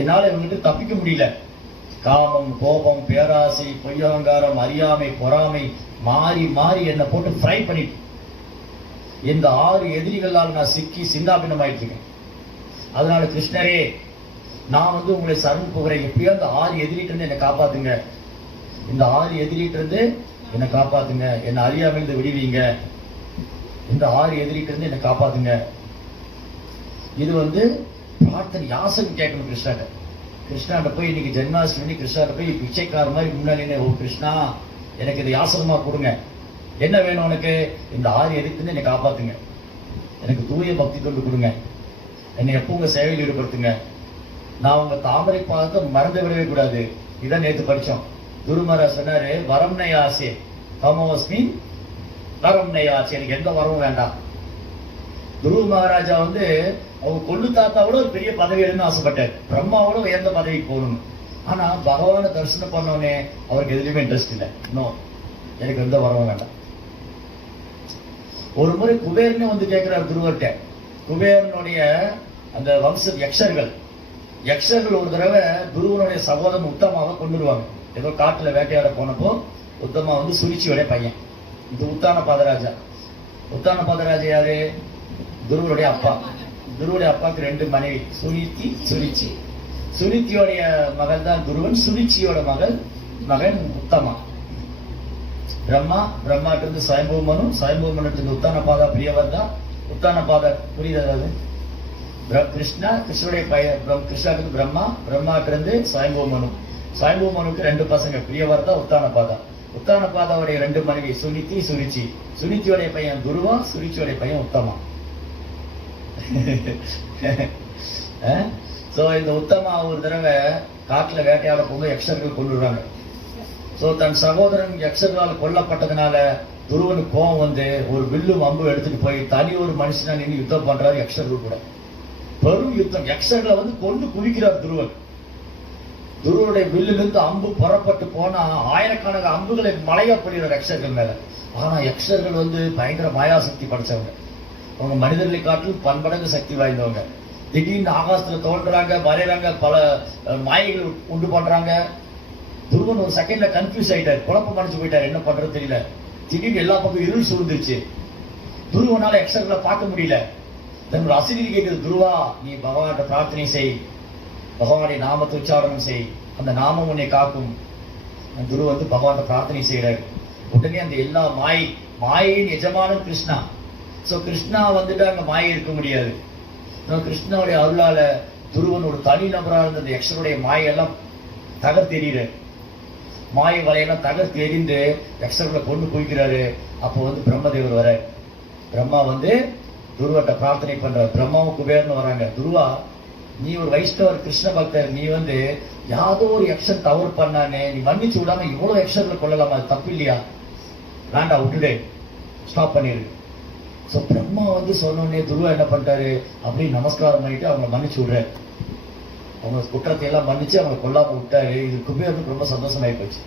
என்னால இவங்கிட்ட தப்பிக்க முடியல. காமம், கோபம், பேராசை, பொய்யகங்காரம், அறியாமை, பொறாமை மாறி மாறி என்னை போட்டு ஃப்ரை பண்ணிட்டு இந்த 6 எதிரிகளால் நான் சிக்கி சிந்தாபின்னம் ஆயிட்டு இருக்கேன். அதனால கிருஷ்ணரே, நான் உங்களை சரண் போகிறேன், எப்படியோ அந்த 6 எதிரிட்டு இருந்து என்னை காப்பாத்துங்க, இந்த 6 எதிரிட்டு இருந்து என்னை காப்பாத்துங்க, என்னை அறியாமல் இருந்து விடுவீங்க, இந்த 6 எதிரிட்டு இருந்து என்னை காப்பாத்துங்க. இது பிரார்த்தனை யாசகம் கேட்கணும் கிருஷ்ணாட்ட. கிருஷ்ணாட்ட போய் இன்னைக்கு ஜென்மாஷ்டமி, கிருஷ்ணாட்ட போய் பிச்சைக்கார மாதிரி முன்னாடி, ஓ கிருஷ்ணா எனக்கு இது யாசகமா கொடுங்க, என்ன வேணும் உனக்கு? இந்த 6 எதிரிட்டு இருந்து என்னை காப்பாத்துங்க, எனக்கு தூய பக்தி தொண்டு கொடுங்க, என்னை எப்போ உங்க சேவையில் ஈடுபடுத்துங்க, நான் உங்க தாமரை பாதத்தை மறந்து விடவே கூடாது. இதான் நேற்று படிச்சோம். குருமரா சொன்னாரு, வரம் நயாசே தமோஸ்மி வரம் நயாசே, எனக்கு எந்த வரமும் வேண்டாம். குரு மகாராஜா அவங்க கொள்ளு தாத்தாவோட ஒரு பெரிய பதவி எடுன்னு ஆசைப்பட்டார், பிரம்மாவோட உயர்ந்த பதவிக்கு போகணும். ஆனா பகவானை தரிசனம் பண்ணோடனே அவருக்கு எதுலையுமே இன்ட்ரெஸ்ட் இல்லை. இன்னும் எனக்கு எந்த வரமும் வேண்டாம். ஒரு முறை குபேரனே வந்து கேட்கிறார் துருவர்கிட்ட. குபேரனுடைய அந்த வம்ச யக்ஷர்கள் ஒரு தடவை துருவனுடைய சகோதரன் உத்தமாவை கொண்டுருவாங்க. ஏதோ காட்டுல வேட்டையாட போனப்போ உத்தமா வந்து சுரிச்சியோடைய பையன். இது உத்தான பாதராஜா யாரு? துருவனுடைய அப்பா. துருவனுடைய அப்பாவுக்கு 2 மனைவி, சுனித்தி, சுரிச்சி. சுனித்தியோடைய மகள் தான் துருவன், சுரிச்சியோட மகன் உத்தமா. பிரம்மாட்டு இருந்து சுயம்பூமனு, சுயம்பூமனு உத்தான பாதா பிரியவர்தா. உத்தான பாதா புரியுது? கிருஷ்ணனுடைய பையன் கிருஷ்ணாக்கு பிரம்மாட்டு இருந்து சுயம்பூமனுக்கு 2 பசங்க, பிரியவர்தா, உத்தான பாதாவுடைய 2 மனைவி சுனித்தி, சுரிச்சி. சுனித்தியோடைய பையன் துருவா, சுரிச்சியோடைய பையன் உத்தமா. சோ இந்த உத்தமா ஒரு தடவை காட்டுல வேட்டையாட போக யக்ஷர்கள் கொண்டுடுறாங்க. சோ தன் சகோதரன் யக்ஷர்களால் கொல்லப்பட்டதுனால துருவனுக்கு கோபம் வந்து ஒரு வில்லும் அம்பு எடுத்துட்டு போய் தனி ஒரு மனுஷனா நின்று யுத்தம் பண்றாரு யக்ஷர்கள் கூட. பெரும் யுத்தம். யக்ஷர்களை வந்து கொண்டு குளிக்கிறார் துருவன். துருவனுடைய வில்லிலிருந்து அம்பு புறப்பட்டு போனா ஆயிரக்கணக்கான அம்புகளை மலையா பொழிகிறார் யக்ஷர்கள் மேல. ஆனா யக்ஷர்கள் வந்து பயங்கர மாயாசக்தி படைச்சவங்க. அவங்க மனிதர்களை காட்டிலும் பன்மடங்கு சக்தி வாய்ந்தவங்க. திடீர்னு ஆகாசத்துல தோன்றாங்க, வரைறாங்க, பல மாயைகள் உண்டு பண்றாங்க. துருவன் ஒரு செகண்ட்ல கன்ஃபியூஸ் ஆயிட்டாரு, குழப்பம் அடைச்சு போயிட்டாரு, என்ன பண்றது தெரியல. திடீர்னு எல்லா பக்கம் இருள் சூழ்ந்துருச்சு. துருவனால யக்ஷர்களை பார்க்க முடியல. தன்னோட அசிரி கேட்குது, துருவா நீ பகவான்கிட்ட பிரார்த்தனை செய், பகவானுடைய நாமத்தை உச்சாரணம் செய், அந்த நாமம் உன்னை காக்கும். துருவ வந்து பகவான்கிட்ட பிரார்த்தனை செய்யறாரு. உடனே அந்த எல்லா மாயின் எஜமானும் கிருஷ்ணா. சோ கிருஷ்ணா வந்துட்டு அங்க மாயை இருக்க முடியாது. கிருஷ்ணனுடைய அருளால துருவன் ஒரு தனி நபராக இருந்த அந்த யக்ஷனுடைய மாயெல்லாம் தகர்த்தெறிகிறார். மாய வலையெல்லாம் தகர்த்தெறிந்து யக்ஷர்களை கொண்டு போய்க்கிறாரு. அப்போ வந்து பிரம்மதேவர் வர, பிரம்மா வந்து துருவட்ட பிரார்த்தனை பண்றார். பிரம்மாவும் குபேரன்னு வராங்க. துருவா நீ ஒரு வைஷ்ணவர் கிருஷ்ண பக்தர், நீ வந்து யாதோ ஒரு யக்ஷன் தவறு பண்ணானே, நீ மன்னிச்சு விடாம இவ்வளவு யக்ஷர்களை கொள்ளலாமா? அது தப்பு இல்லையா? வேண்டாம், விட்டுடு, ஸ்டாப் பண்ணிரு. சோ பிரம்மா வந்து சொன்னோடனே துருவா என்ன பண்ணிட்டாரு, அப்படி நமஸ்காரம் பண்ணிட்டு அவங்க மன்னிச்சு விடுறாரு. அவங்க குற்றத்தை எல்லாம் மன்னிச்சு அவங்க கொல்லாம விட்டாரு. இது குபேரனுக்கு ரொம்ப சந்தோஷமாயி போச்சு.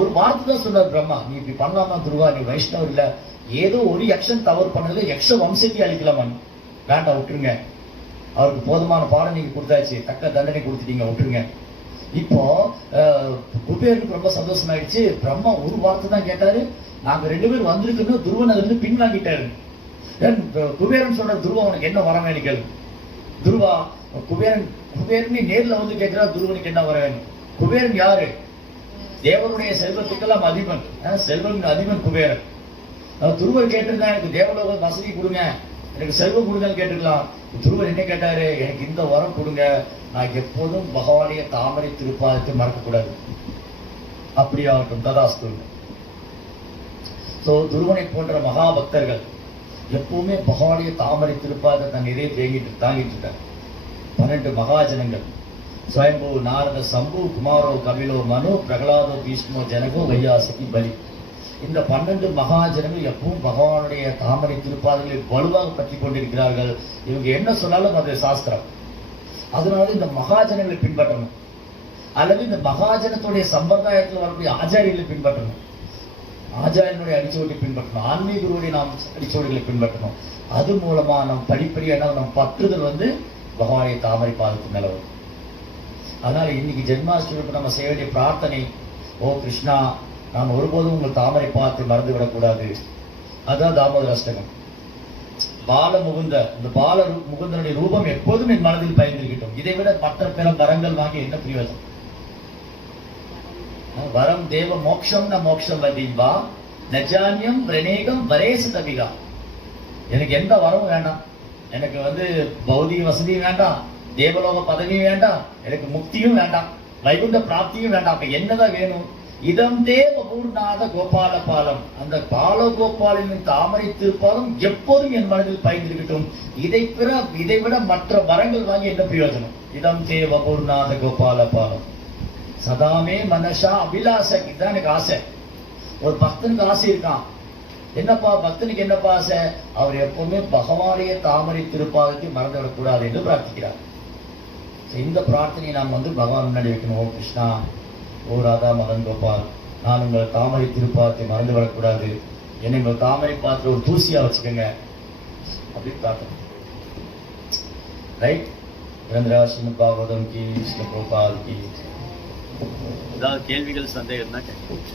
ஒரு வார்த்தை தான் சொன்னார் பிரம்மா, நீ இப்படி பண்ணலாமா துருவா, நீ வைஷ்ணவர் இல்ல, ஏதோ ஒரு யக்ஷன் தவறு பண்ணது யக்ஷ வம்சத்தை அழிக்கலாமா? வேண்டாம், விட்டுருங்க. அவருக்கு போதுமான பாடம் நீங்க கொடுத்தாச்சு, தக்க தண்டனை கொடுத்துட்டீங்க, விட்டுருங்க. இப்போ குபேரனுக்கு ரொம்ப சந்தோஷமாயிடுச்சு. பிரம்மா ஒரு வார்த்தை தான் கேட்டாரு, நாங்க 2 பேரும் வந்திருக்கணும். துருவன் அதுல இருந்து பின்வாங்கிட்டாரு. குபேரன் சொல்ற, துருவா உனக்கு என்ன வர வேணும் கேளு. துருவா குபேரன் நேர்ல வந்து கேட்கிறா, துருவனுக்கு என்ன வர வேணும்? குபேரன் யாரு? தேவனுடைய செல்வத்துக்கெல்லாம் அதிபன், செல்வன் அதிபன் குபேரன். துருவர் கேட்டிருந்தா எனக்கு தேவலோக வசதி கொடுங்க, எனக்கு செல்வம் கொடுங்கன்னு கேட்டுக்கலாம். துருவர் என்ன கேட்டாரு, எனக்கு இந்த வரம் கொடுங்க, நான் எப்போதும் பகவானுடைய தாமரை திருப்பாதத்தை மறக்கக்கூடாது. அப்படியாகட்டும், ததாஸ்து. சோ துருவனை போன்ற மகா பக்தர்கள் எப்பவுமே பகவானுடைய தாமரை திருப்பாதத்தை தன் இதே தாங்கிட்டு இருக்காங்க. 12 மகாஜனங்கள், ஸ்வயம்பு, நாரத, சம்பு, குமாரோ, கபிலோ, மனு, பிரகலாதோ, பீஷ்மோ, ஜனகோ, வையாசகி, பலி. இந்த 12 மகாஜனங்கள் எப்பவும் பகவானுடைய தாமரை திருப்பாதங்களை வலுவாக பற்றி கொண்டிருக்கிறார்கள். இவங்க என்ன சொன்னாலும் அது சாஸ்திரம். அதனால இந்த மகாஜனங்களை பின்பற்றணும், அல்லது இந்த மகாஜனத்துடைய சம்பிரதாயத்தில் வரக்கூடிய ஆச்சாரியர்களை பின்பற்றணும், ஆச்சாரியனுடைய அடிச்சுவட்டை பின்பற்றணும், ஆன்மீக குருவுடைய நாம் அடிச்சுவடிகளை பின்பற்றணும். அது மூலமா நம் படிப்படியான நம் பற்றுதல் வந்து பகவானுடைய தாமரை பாதத்துக்கு மேல வரும். அதனால இன்னைக்கு ஜென்மாஷ்டமிக்கு நம்ம செய்ய வேண்டிய பிரார்த்தனை, ஓ கிருஷ்ணா, நான் ஒருபோதும் உங்கள் தாமரை பாதத்தை மறந்து விடக்கூடாது. அதுதான் தாமோதர அஷ்டகம். பாலமுகுந்த, இந்த முகுந்தனுடைய ரூபம் எப்போதும் என் மனதில் பயந்திருக்கட்டும். இதை விட மற்ற பிற வரங்கள் வாங்கி என்ன பிரயோஜனம்? வரம் தேவ மோக்ஷம் ந மோக்ஷம் வதிவா நஜான்யம் பிரணேகம் வரேசு தவிகா. எனக்கு எந்த வரவும் வேண்டாம், எனக்கு வந்து பௌதிக வசதியும் வேண்டாம், தேவலோக பதவியும் வேண்டாம், எனக்கு முக்தியும் வேண்டாம், வைகுண்ட பிராப்தியும் வேண்டாம். அப்ப என்னதான் வேணும்? இதம் தேவ பூர்ணாத கோபால பாலம், அந்த பாலகோபாலின் தாமரை திருப்பாலம் எப்போதும் என் மனதில் பயந்திருக்கட்டும். இதை விட மற்ற வரங்கள் வாங்கி என்ன பிரயோஜனம்? இதம் தேவ பூர்ணாத கோபால பாலம் சதாமே மனசா அபிலாச. இதுதான் எனக்கு ஆசை. ஒரு பக்தனுக்கு ஆசை இருக்கான், என்னப்பா பக்தனுக்கு என்னப்பா ஆசை? அவர் எப்பவுமே பகவானுடைய தாமரை திருப்பாதத்தை மறந்து விடக்கூடாது என்று பிரார்த்திக்கிறார். இந்த பிரார்த்தனையை நாம் வந்து பகவான் முன்னாடி வைக்கணும். ஓ கிருஷ்ணா, ஓ ராதா மதன் கோபால், நான் உங்கள் தாமரை திருப்பாதத்தை மறந்து விடக்கூடாது. என்னை உங்கள் தாமரை பார்த்து ஒரு தூசியா வச்சுக்கோங்க அப்படின்னு பிரார்த்தனை. ரைட். கிரந்தராஜ் பாகவதம் கி, ஸ்ரீ கோபால் கி. ஏதாவது கேள்விகள் சந்தேகம் தான் கேட்க.